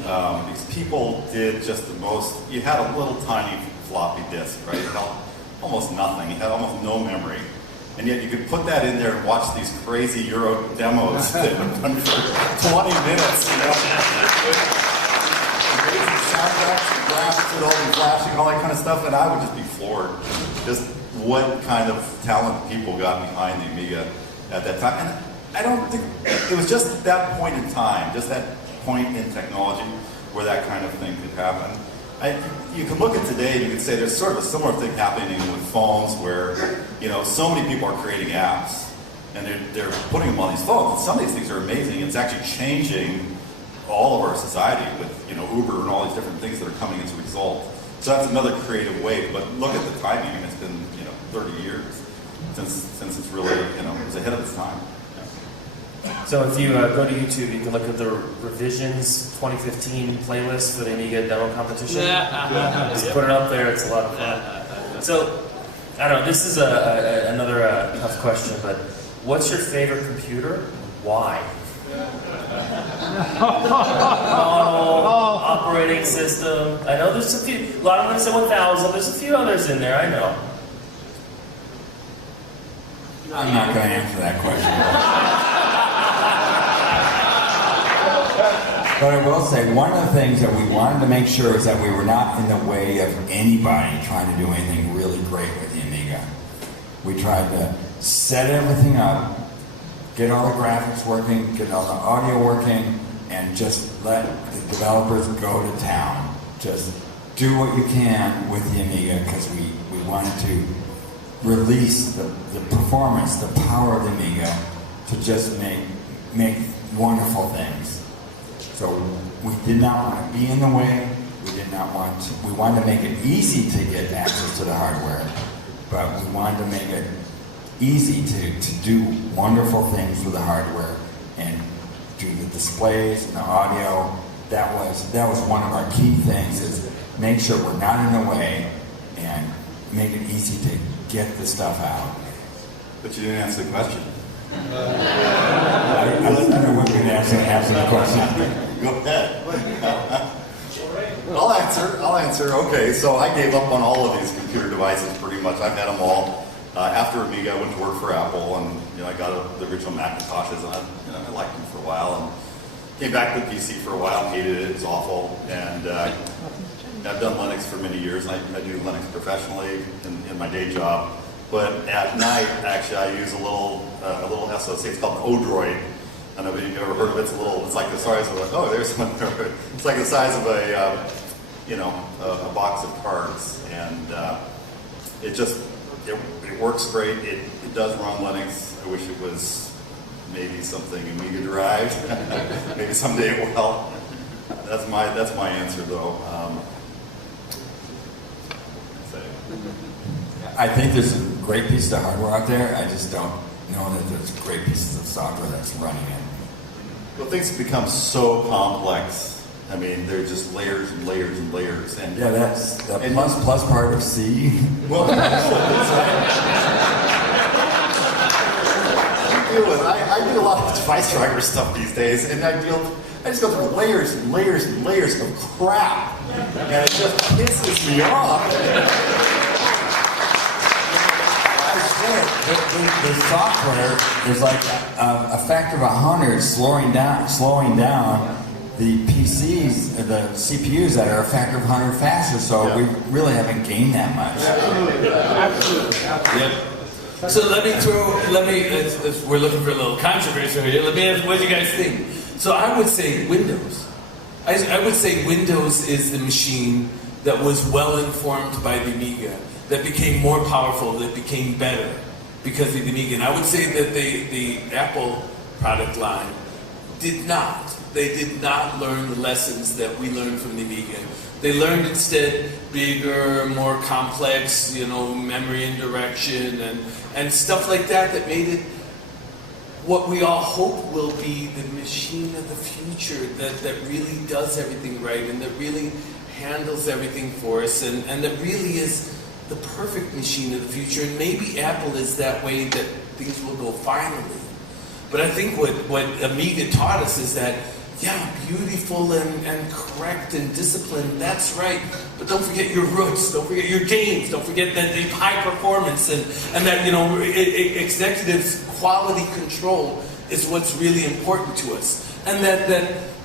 these people did just the most. You had a little tiny floppy disk, right? It held almost nothing. You had almost no memory. And yet you could put that in there and watch these crazy Euro demos that would run for 20 minutes, Amazing soundtracks and graphics with all the flashing, all that kind of stuff, and I would just be floored. Just what kind of talent people got behind the Amiga at that time. And I don't think, it was just that point in time, just that point in technology where that kind of thing could happen. You can look at today and you can say there's sort of a similar thing happening with phones where, so many people are creating apps and they're putting them on these phones. And some of these things are amazing. It's actually changing all of our society with, Uber and all these different things that are coming as a result. So that's another creative way. But look at the timing. I mean, it's been, 30 years since it's really, it was ahead of its time. So if you go to YouTube, you can look at the Revisions 2015 playlist for the Amiga demo competition. Just put it up there. It's a lot of fun. So, I don't know, this is another tough question, but what's your favorite computer? Why? Operating system. I know there's a lot of them say 1000. There's a few others in there, I know. I'm not going to answer that question. But I will say, one of the things that we wanted to make sure is that we were not in the way of anybody trying to do anything really great with the Amiga. We tried to set everything up, get all the graphics working, get all the audio working, and just let the developers go to town. Just do what you can with the Amiga, because we wanted to release the performance, the power of the Amiga to just make wonderful things. So we did not want to be in the way. We wanted to make it easy to get access to the hardware, but we wanted to make it easy to do wonderful things with the hardware and do the displays and the audio. That was one of our key things, is make sure we're not in the way and make it easy to get the stuff out. But you didn't answer the question. I don't know what you're answer the question. Go ahead. I'll answer. Okay, so I gave up on all of these computer devices pretty much. I've had them all. After Amiga, I went to work for Apple, and I got the original Macintoshes, and I liked them for a while, and came back to the PC for a while, hated it. It was awful, and I've done Linux for many years, and I do Linux professionally in my day job. But at night, actually, I use a little SoC. It's called Odroid. I don't know if you've ever heard of it. It's like the size of there's one. It's like the size of a box of cards, and it works great. It does run Linux. I wish it was maybe something Amiga derived. Maybe someday it will help. That's my answer, though. I think there's some great pieces of hardware out there. I just don't know that there's great pieces of software that's running it. Well, things have become so complex. I mean, they're just layers and layers and layers. And yeah, that's the plus part of C. Well, I do a lot of device driver stuff these days, and I just go through layers and layers and layers of crap, and it just pisses me off. The software is like a factor of 100 slowing down the PCs, the CPUs that are a factor of 100 faster, so we really haven't gained that much. Yep. So we're looking for a little controversy here. Let me ask, what do you guys think? So I would say Windows. I would say Windows is the machine that was well informed by the Amiga, that became more powerful, that became better because of the Amiga. And I would say that the Apple product line did not. They did not learn the lessons that we learned from the Amiga. They learned instead bigger, more complex, memory and direction and stuff like that made it what we all hope will be the machine of the future that really does everything right and that really handles everything for us and that really is the perfect machine of the future. And maybe Apple is that way that things will go finally. But I think what Amiga taught us is that, yeah, beautiful and correct and disciplined, that's right. But don't forget your roots, don't forget your games, don't forget that the high performance and that, executives' quality control is what's really important to us. And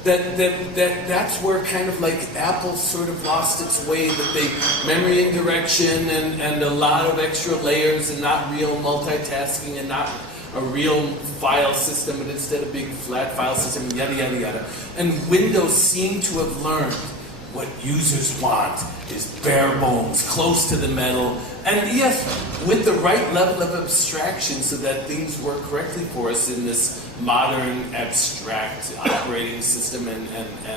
that's where kind of like Apple sort of lost its way, that they memory and direction and a lot of extra layers and not real multitasking and not a real file system, but instead a big flat file system, yada, yada, yada. And Windows seemed to have learned what users want is bare bones, close to the metal, and yes, with the right level of abstraction so that things work correctly for us in this modern abstract operating system and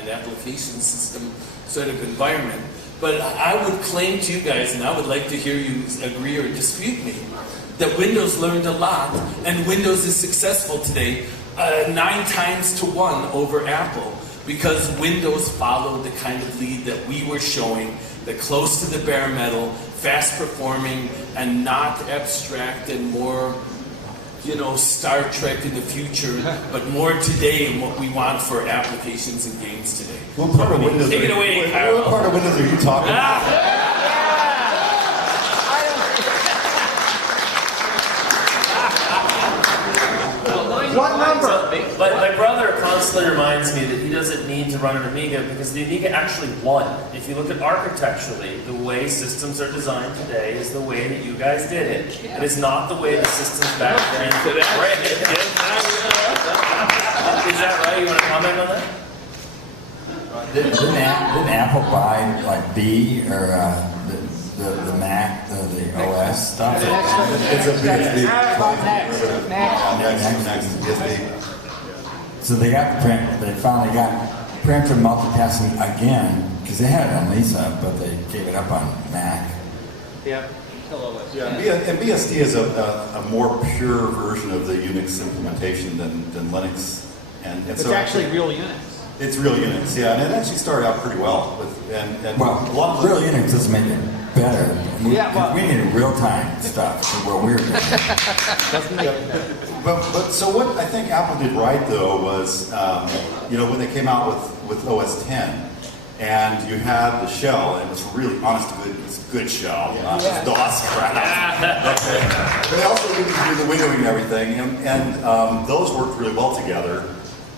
application system sort of environment. But I would claim to you guys, and I would like to hear you agree or dispute me, that Windows learned a lot, and Windows is successful today 9 times to 1 over Apple, because Windows followed the kind of lead that we were showing, the close to the bare metal, fast performing, and not abstract and more, Star Trek in the future, but more today and what we want for applications and games today. What part of Windows? Take it away, Kyle. What part of Windows are you talking about? What number? My brother constantly reminds me that he doesn't need to run an Amiga because the Amiga actually won. If you look at architecturally, the way systems are designed today is the way that you guys did it. It is not the way the systems back then were. Is that right? You want to comment on that? Didn't Apple buy like B or the Mac, the OS stuff? It's a BSD. So they finally got preemptive multitasking again, because they had it on Lisa, but they gave it up on Mac. Yeah. And BSD is a more pure version of the Unix implementation than Linux. And It's so actually real Unix. It's real Unix, yeah, and it actually started out pretty well. Well, real Unix doesn't make it better. We need real-time stuff, what we're doing. But so what I think Apple did right though was, when they came out with OS 10, and you had the shell, and it was really honest to good shell, not just DOS crap. Okay. But they also did the windowing and everything, and those worked really well together.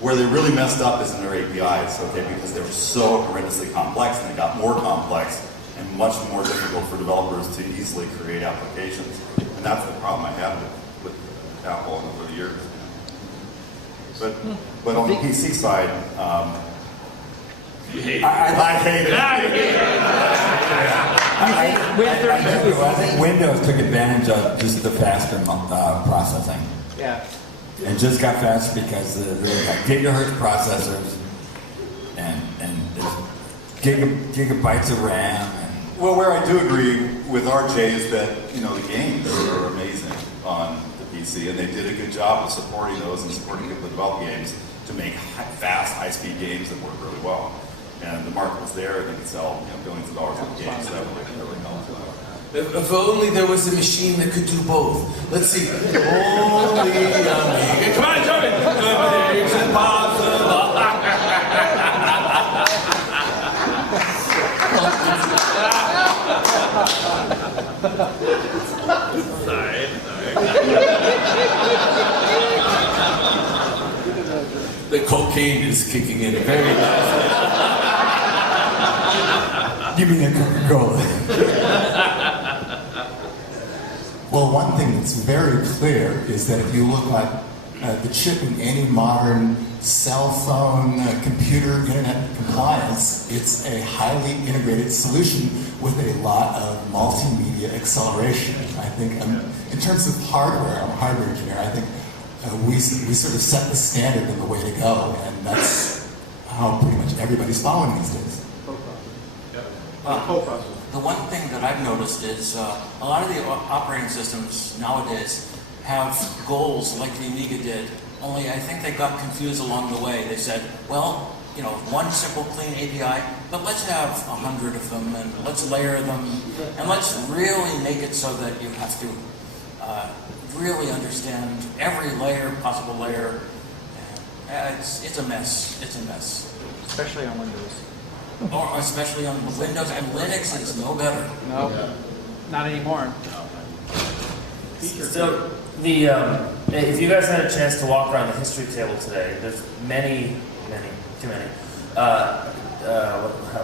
Where they really messed up is in their APIs, because they were so horrendously complex, and they got more complex and much more difficult for developers to easily create applications. And that's the problem I had with Apple over the years. But on the PC side, I think Windows took advantage of just the faster processing. Yeah. And just got fast because they got gigahertz processors and gigabytes of RAM. Well, where I do agree with RJ is that the games are amazing on the PC, and they did a good job of supporting those and supporting people who develop games to make fast, high-speed games that work really well. And the market was there; they could sell billions of dollars worth of games. So that really helped. If only there was a machine that could do both. Let's see. Only Amiga. Come on, jump in. It's impossible. Sorry. The cocaine is kicking in very nicely. Give me a Coca-Cola. Well, one thing that's very clear is that if you look at the chip in any modern cell phone, computer, internet compliance, it's a highly integrated solution with a lot of multimedia acceleration. I think in terms of hardware, I'm a hardware engineer, I think we sort of set the standard in the way to go, and that's how pretty much everybody's following these days. The one thing that I've noticed is a lot of the operating systems nowadays have goals like the Amiga did, only I think they got confused along the way. They said, well, you know, one simple clean API, but let's have 100 of them, and let's layer them, and let's really make it so that you have to really understand every layer, possible layer. It's a mess. It's a mess. Especially on Windows. Or especially on Windows, and Linux is no better. No, not anymore. So if you guys had a chance to walk around the history table today, there's too many. How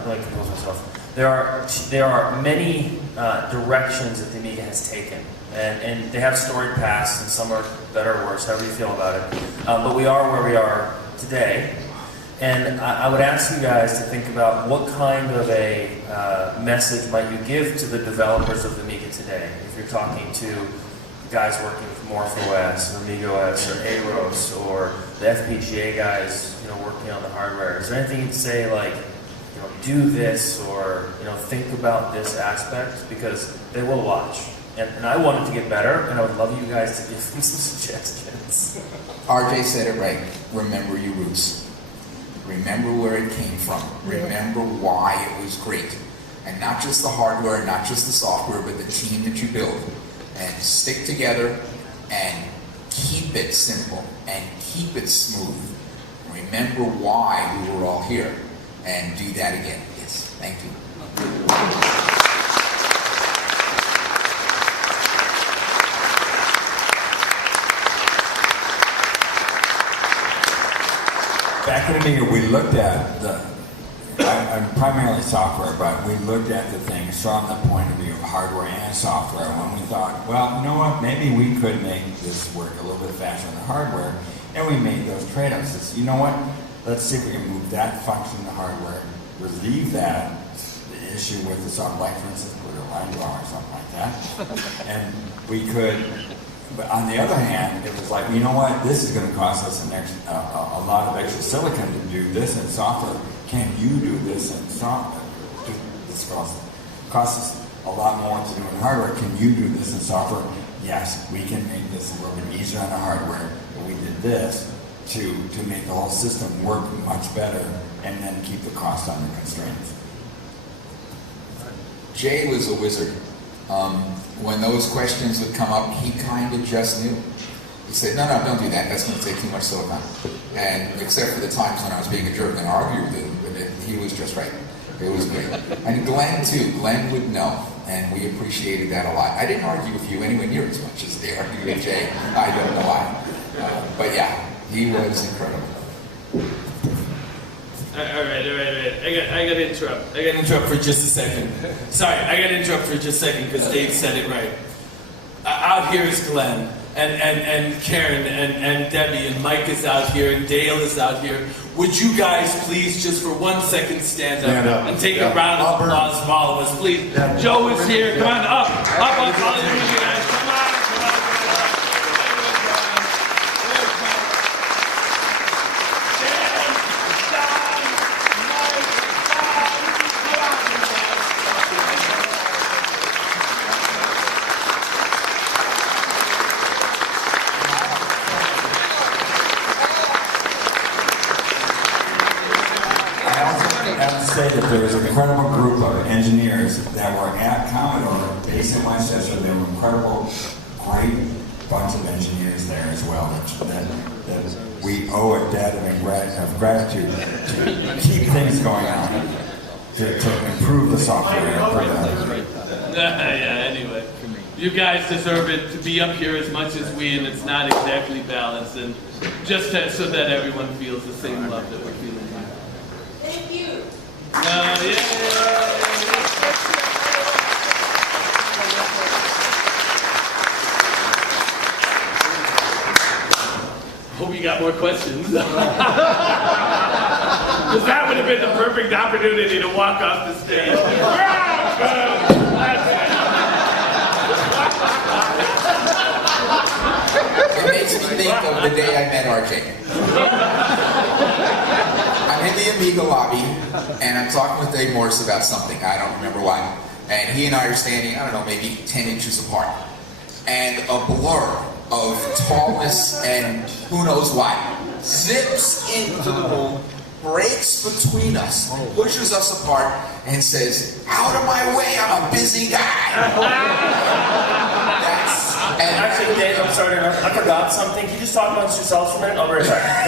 do I compose myself? There are many directions that the Amiga has taken, and they have storied pasts, and some are better or worse, however you feel about it. But we are where we are today, and I would ask you guys to think about what kind of a message might you give to the developers of the Amiga today. If you're talking to guys working with MorphOS, or AmigaOS, or AROS, or the FPGA guys, you know, working on the hardware, is there anything you'd say like, you know, do this, or, you know, think about this aspect? Because they will watch. And I want it to get better, and I would love you guys to give them some suggestions. RJ said it right. Remember your roots. Remember where it came from. Remember why it was great. And not just the hardware, not just the software, but the team that you build. And stick together and keep it simple and keep it smooth. Remember why we were all here, and do that again. Yes, thank you. Back in Amiga, we looked at I'm primarily software, but we looked at the things from the point of view of hardware and software when we thought, well, you know what, maybe we could make this work a little bit faster than the hardware, and we made those trade-offs. It's, you know what, let's see if we can move that function to hardware, relieve that issue with the software, like for instance, put a line draw or something like that, and we could. But on the other hand, it was like, you know what, this is going to cost us a lot of extra silicon to do this in software. Can you do this in software? This costs us a lot more to do in hardware. Can you do this in software? Yes, we can make this a little bit easier on the hardware, but we did this to make the whole system work much better and then keep the cost under constraints. Jay was a wizard. When those questions would come up, he kind of just knew. He said, no, don't do that. That's going to take too much silicon. And except for the times when I was being a jerk and argued with him, he was just right. It was great. And Glenn, too. Glenn would know, and we appreciated that a lot. I didn't argue with you anywhere near as much as they argued with Jay. I don't know why. But yeah, he was incredible. All right. I got to interrupt for just a second. Sorry, I got to interrupt for just a second because Dave said it right. Out here is Glenn, and Karen, and Debbie, and Mike is out here, and Dale is out here. Would you guys please, just for 1 second, stand up and take a round of applause for all of us, please? Yeah. Joe is here. Come on, up, all of you guys. Come on. Say that there was an incredible group of engineers that were at Commodore, based in Westchester. There were incredible, great bunch of engineers there as well. That we owe a debt of gratitude to keep things going on, to improve the software. Anyway, you guys deserve it to be up here as much as we, and it's not exactly balanced, and just so that everyone feels the same love that we're feeling here. Thank you. got more questions. Because that would have been the perfect opportunity to walk off the stage. It makes me think of the day I met RJ. I'm in the Amiga lobby, and I'm talking with Dave Morris about something. I don't remember what. And he and I are standing, I don't know, maybe 10 inches apart. And a blur of tallness and who knows what zips into the room, breaks between us, pushes us apart, and says, "Out of my way, I'm a busy guy." Actually, Dave, I'm sorry to interrupt. I forgot something. Can you just talk amongst yourselves for a minute? I'll be right back.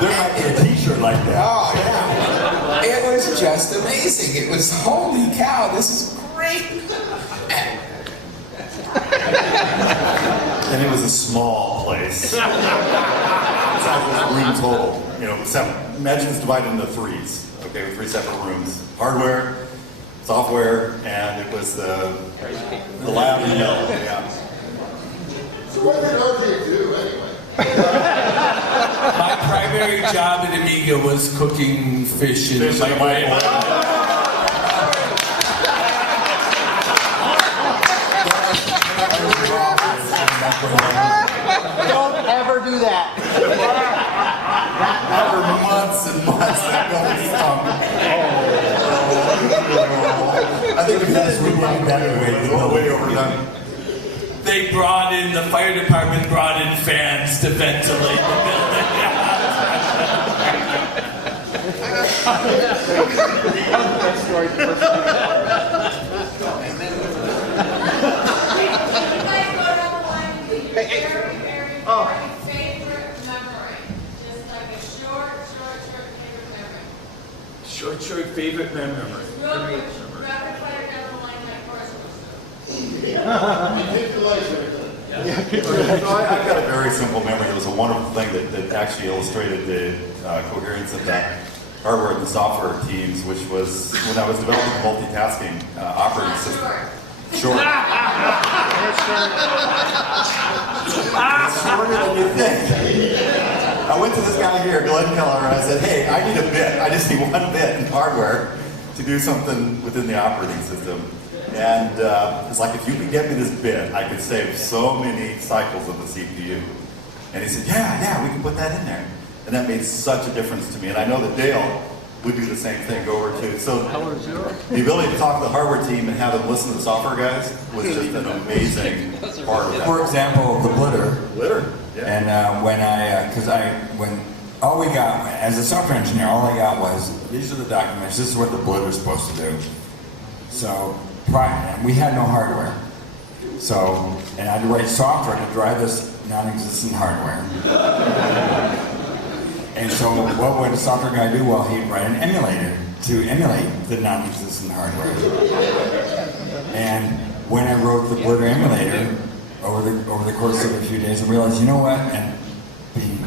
There might be a t-shirt like that. Oh, yeah. It was just amazing. It was, holy cow, this is great. And it was a small place. It's not room total. You know, imagine it's divided into threes. Okay, with 3 separate rooms: hardware, software, and it was the lab and yellow. Yeah. So what did RJ do anyway? My primary job at Amiga was cooking fish in my way. Don't ever do that. For months and months, that building stunk. I think we finished with one better way. It's all way overdone. The fire department brought in fans to ventilate the building. Short favorite memory. I've got a very simple memory. It was a wonderful thing that actually illustrated the coherence of that hardware and the software teams, which was when I was developing a multitasking operating system. Shorter than you think. I went to this guy here, Glenn Keller, and I said, "Hey, I need a bit. I just need one bit in hardware to do something within the operating system." And it's like, if you could get me this bit, I could save so many cycles of the CPU. And he said, yeah, we can put that in there. And that made such a difference to me. And I know that Dale would do the same thing, go over to. So the ability to talk to the hardware team and have them listen to the software guys was just an amazing part of that. For example, the blitter. Yeah. And when all we got, as a software engineer, all I got was, these are the documents, this is what the blitter's supposed to do. So, we had no hardware. So, and I had to write software to drive this non-existent hardware. And so, what would a software guy do? Well, he'd write an emulator to emulate the non-existent hardware. And when I wrote the blitter emulator, over the course of a few days, I realized, you know what, and being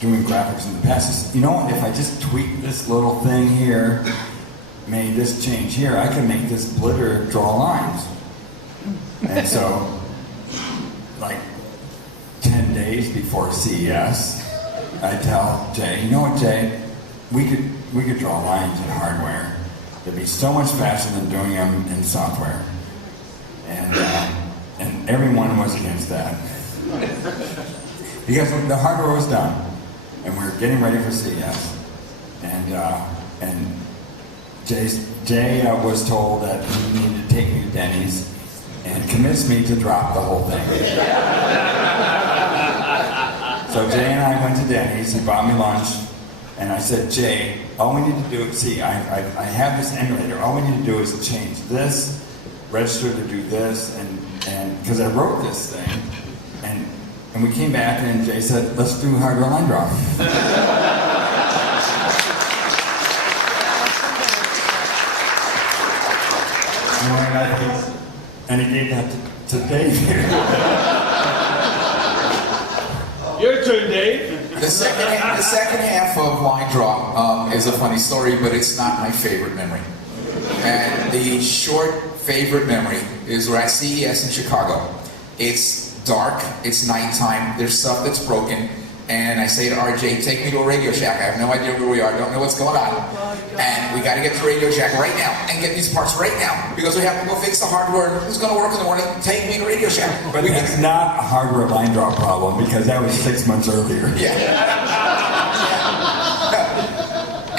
doing graphics in the past, you know what, if I just tweak this little thing here, made this change here, I can make this blitter draw lines. And so, like 10 days before CES, I tell Jay, you know what, Jay, we could draw lines in hardware. It'd be so much faster than doing them in software. And everyone was against that. Because the hardware was done, and we were getting ready for CES. And Jay was told that he needed to take me to Denny's and convinced me to drop the whole thing. So Jay and I went to Denny's, he bought me lunch, and I said, Jay, all we need to do, I have this emulator, all we need to do is change this, register to do this, and because I wrote this thing, and we came back and Jay said, let's do hardware line draw. And he gave that to Dave here. Your turn, Dave. The second half of Line Draw is a funny story, but it's not my favorite memory. And the short favorite memory is we're at CES in Chicago. It's dark, it's nighttime, there's stuff that's broken, and I say to RJ, take me to a Radio Shack. I have no idea where we are, don't know what's going on. And we got to get to Radio Shack right now and get these parts right now because we have to go fix the hardware. Who's going to work in the morning? Take me to Radio Shack. But it's not a hardware line drop problem because that was 6 months earlier. Yeah.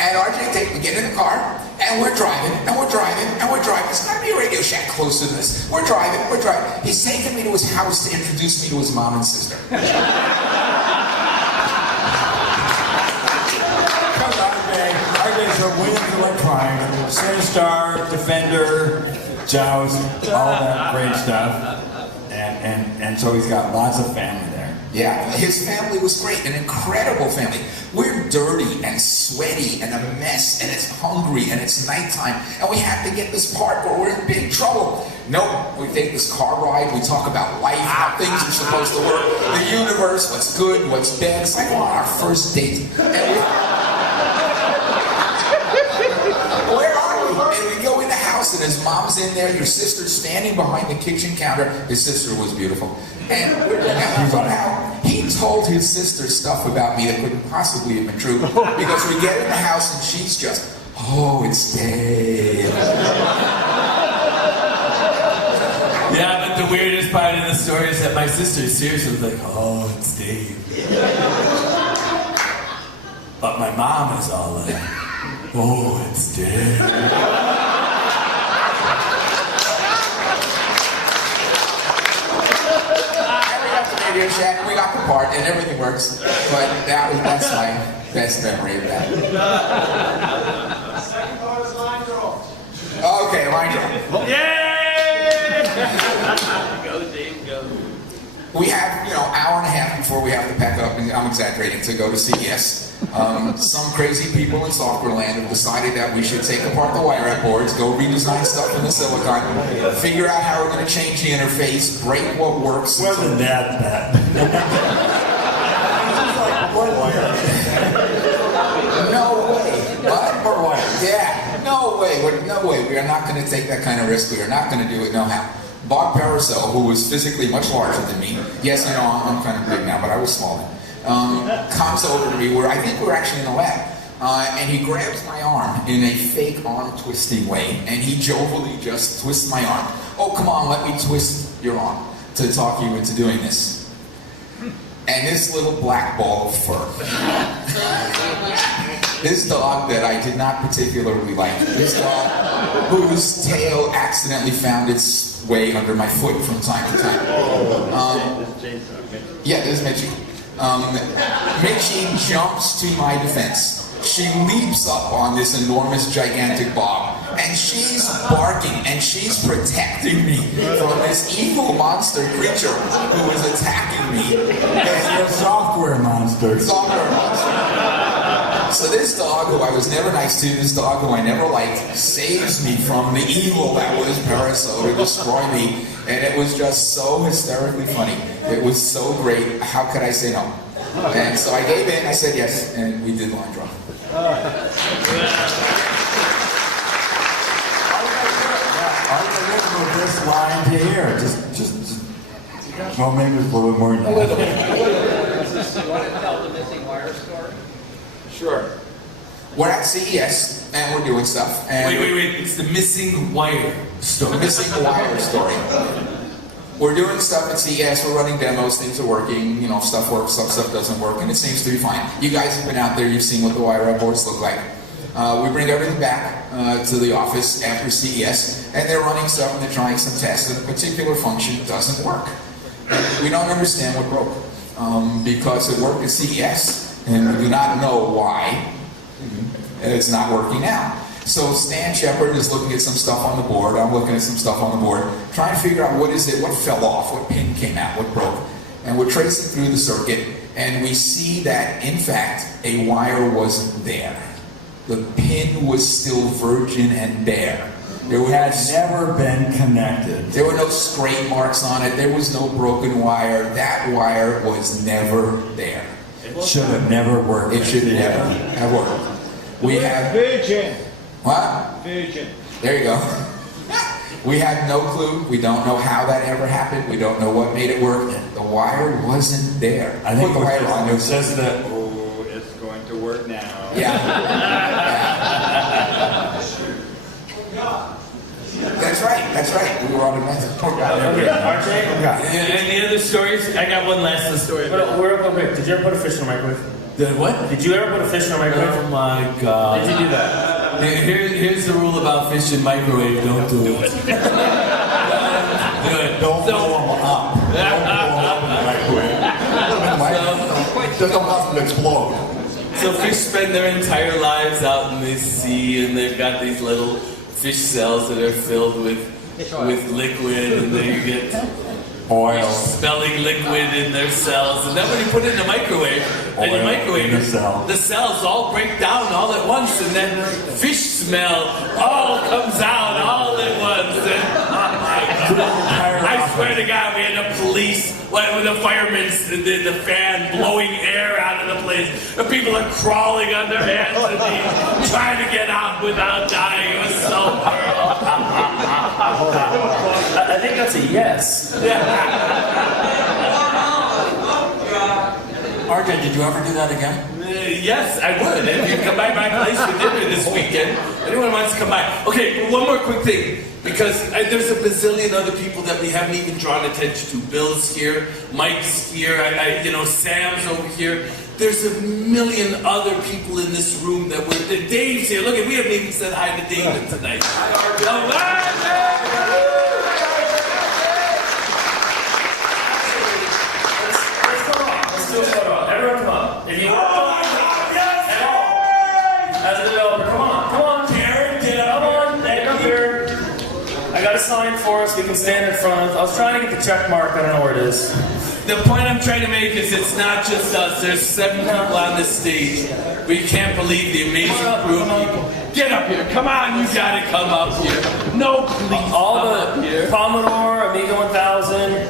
And RJ, we get in the car, and we're driving, and we're driving, and we're driving. There's got to be a Radio Shack close to this. We're driving, we're driving. He's taking me to his house to introduce me to his mom and sister. So Williams Electronics, Sinstar, Defender, Joust, all that great stuff. And so he's got lots of family there. Yeah, his family was great, an incredible family. We're dirty and sweaty and a mess, and it's hungry, and it's nighttime, and we have to get this part or we're in big trouble. Nope, we take this car ride, we talk about life, how things are supposed to work, the universe, what's good, what's bad. It's like on our first date. Where are we? And we go in the house, and his mom's in there, your sister's standing behind the kitchen counter. His sister was beautiful. And somehow, he told his sister stuff about me that couldn't possibly have been true, because we get in the house, and she's just, oh, it's Dave. Yeah, but the weirdest part of the story is that my sister seriously was like, oh, it's Dave. But my mom is all like, oh, it's Dave. Radio Shack, we got the part, and everything works. But that's my best memory of that. Second part is line draw. Okay, line draw. Yay! Go, Dave, go. We have, hour and a half before we have to pack up, and I'm exaggerating, to go to CES. Some crazy people in software land have decided that we should take apart the wire boards, go redesign stuff in the silicon, figure out how we're going to change the interface, break what works. Wasn't that bad? No way. What? Or wire. Yeah, no way. No way. We are not going to take that kind of risk. We are not going to do it no how. Bob Parasol, who was physically much larger than me, yes, I'm kind of big now, but I was small then, comes over to me, I think we're actually in the lab, and he grabs my arm in a fake arm twisting way, and he jovially just twists my arm. Oh, come on, let me twist your arm to talk you into doing this. And this little black ball of fur. This dog that I did not particularly like. This dog whose tail accidentally found its way under my foot from time to time. Yeah, there's Mitchie. Mitchie jumps to my defense. She leaps up on this enormous, gigantic Bob, and she's barking, and she's protecting me from this evil monster creature who is attacking me. It's a software monster. Software monster. So this dog, who I was never nice to, this dog who I never liked, saves me from the evil that was Parasol to destroy me, and it was just so hysterically funny. It was so great. How could I say no? And so I gave in, I said yes, and we did line draw. This line to here, just well, maybe it's a little bit more than that. You want to tell the missing wire story? Sure. We're at CES, and we're doing stuff. And Wait, it's the missing wire story. The missing wire story. We're doing stuff at CES, we're running demos, things are working, stuff works, stuff doesn't work, and it seems to be fine. You guys have been out there, you've seen what the wire up boards look like. We bring everything back to the office after CES, and they're running stuff and they're trying some tests, and a particular function doesn't work. We don't understand what broke, because it worked at CES, and we do not know why it's not working now. So Stan Shepard is looking at some stuff on the board, I'm looking at some stuff on the board, trying to figure out what is it, what fell off, what pin came out, what broke. And we're tracing through the circuit, and we see that, in fact, a wire wasn't there. The pin was still virgin and bare. There had never been connected. There were no scrape marks on it, there was no broken wire, that wire was never there. It should have never worked. It should never have worked. We have... Virgin. What? Virgin. There you go. We had no clue. We don't know how that ever happened. We don't know what made it work. The wire wasn't there. I think Put the wire on. it says that, oh, it's going to work now. Yeah. That's right. That's right. We were on the method. Okay, RJ? Any other stories? I got one last story. Did you ever put a fish in a microwave? Did what? Did you ever put a fish in a microwave? Oh my God. Did you do that? Here's the rule about fish in microwave. Don't do it. Don't do it. Don't blow them up. Don't blow them up in the microwave. Just don't cause them to explode. So fish spend their entire lives out in the sea, and they've got these little fish cells that are filled with liquid, and they get Oil. smelling liquid in their cells. And then when you put it in the microwave, and you Oil microwave in it, the cell. the cells all break down all at once, and then fish smell all comes out all at once. And, oh my God. I swear to God, we had the police, with the firemen, the fan blowing air out of the place. The people are crawling on their hands and knees, trying to get out without dying. It was so horrible. I think that's a yes. RJ, did you ever do that again? Yes, I would. If you come by my place for dinner this weekend, anyone wants to come by. Okay, one more quick thing. Because there's a bazillion other people that we haven't even drawn attention to. Bill's here, Mike's here, Sam's over here. There's a million other people in this room that were. Dave's here. Look, we haven't even said hi to David tonight. Let's do a photo. Everyone come on. If you as a developer, come on. Karen, come on. Come here. I got a sign for us we can stand in front of. I was trying to get the check mark. I don't know where it is. The point I'm trying to make is it's not just us. There's 7 people on this stage. We can't believe the amazing crew of people. Get up here. Come on, you gotta come up here. No, please. All come the up here. Commodore, Amiga 1000,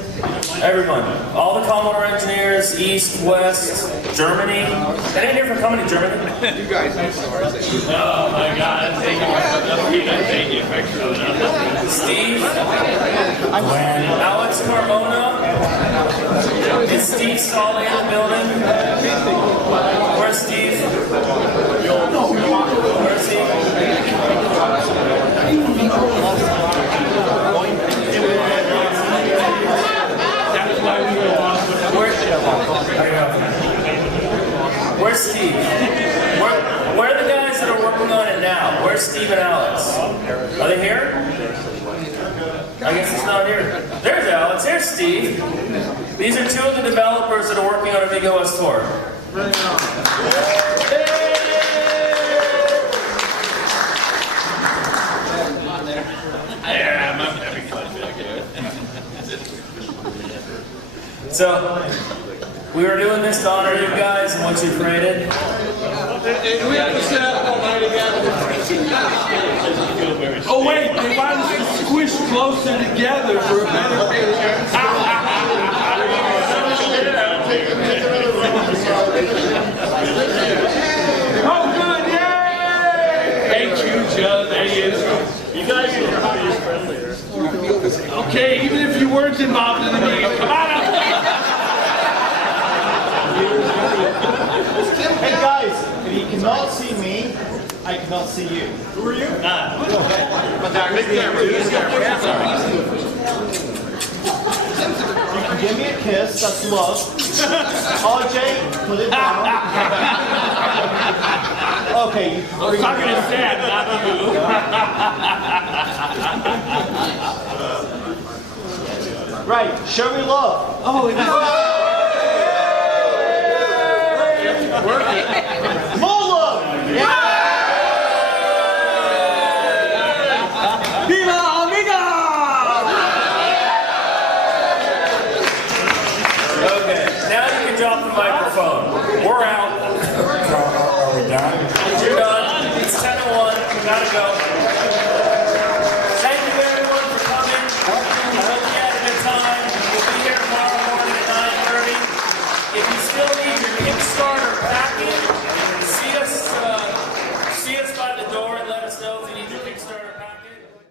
everyone. All the Commodore engineers, East, West, Germany. Anyone here from coming to Germany? You guys know stories. Oh my God. Thank you. Steve, Alex Carmona. Is Steve Scully in the building? Where's Steve? Where's he? That's why we go on. Where's Steve? Where are the guys that are working on it now? Where's Steve and Alex? Are they here? I guess it's not here. There's Alex. There's Steve. These are 2 of the developers that are working on Amiga OS Tour. So, we were doing this to honor you guys and what you created. And we have to sit up all night again. Oh wait, they want us to squish closer together for a better picture. Oh good, yay! Thank you, Joe. There he is. You guys are hobbyist friendly. Okay, even if you weren't involved in the meeting, come on up. Hey guys, if you cannot see me, I cannot see you. Who are you? You can give me a kiss, that's love. RJ, put it down. Okay, you I was talking to Sam, not you. Right, show me love. Oh, it is. More love! Yeah! Viva Amiga! Okay, now you can drop the microphone. We're out.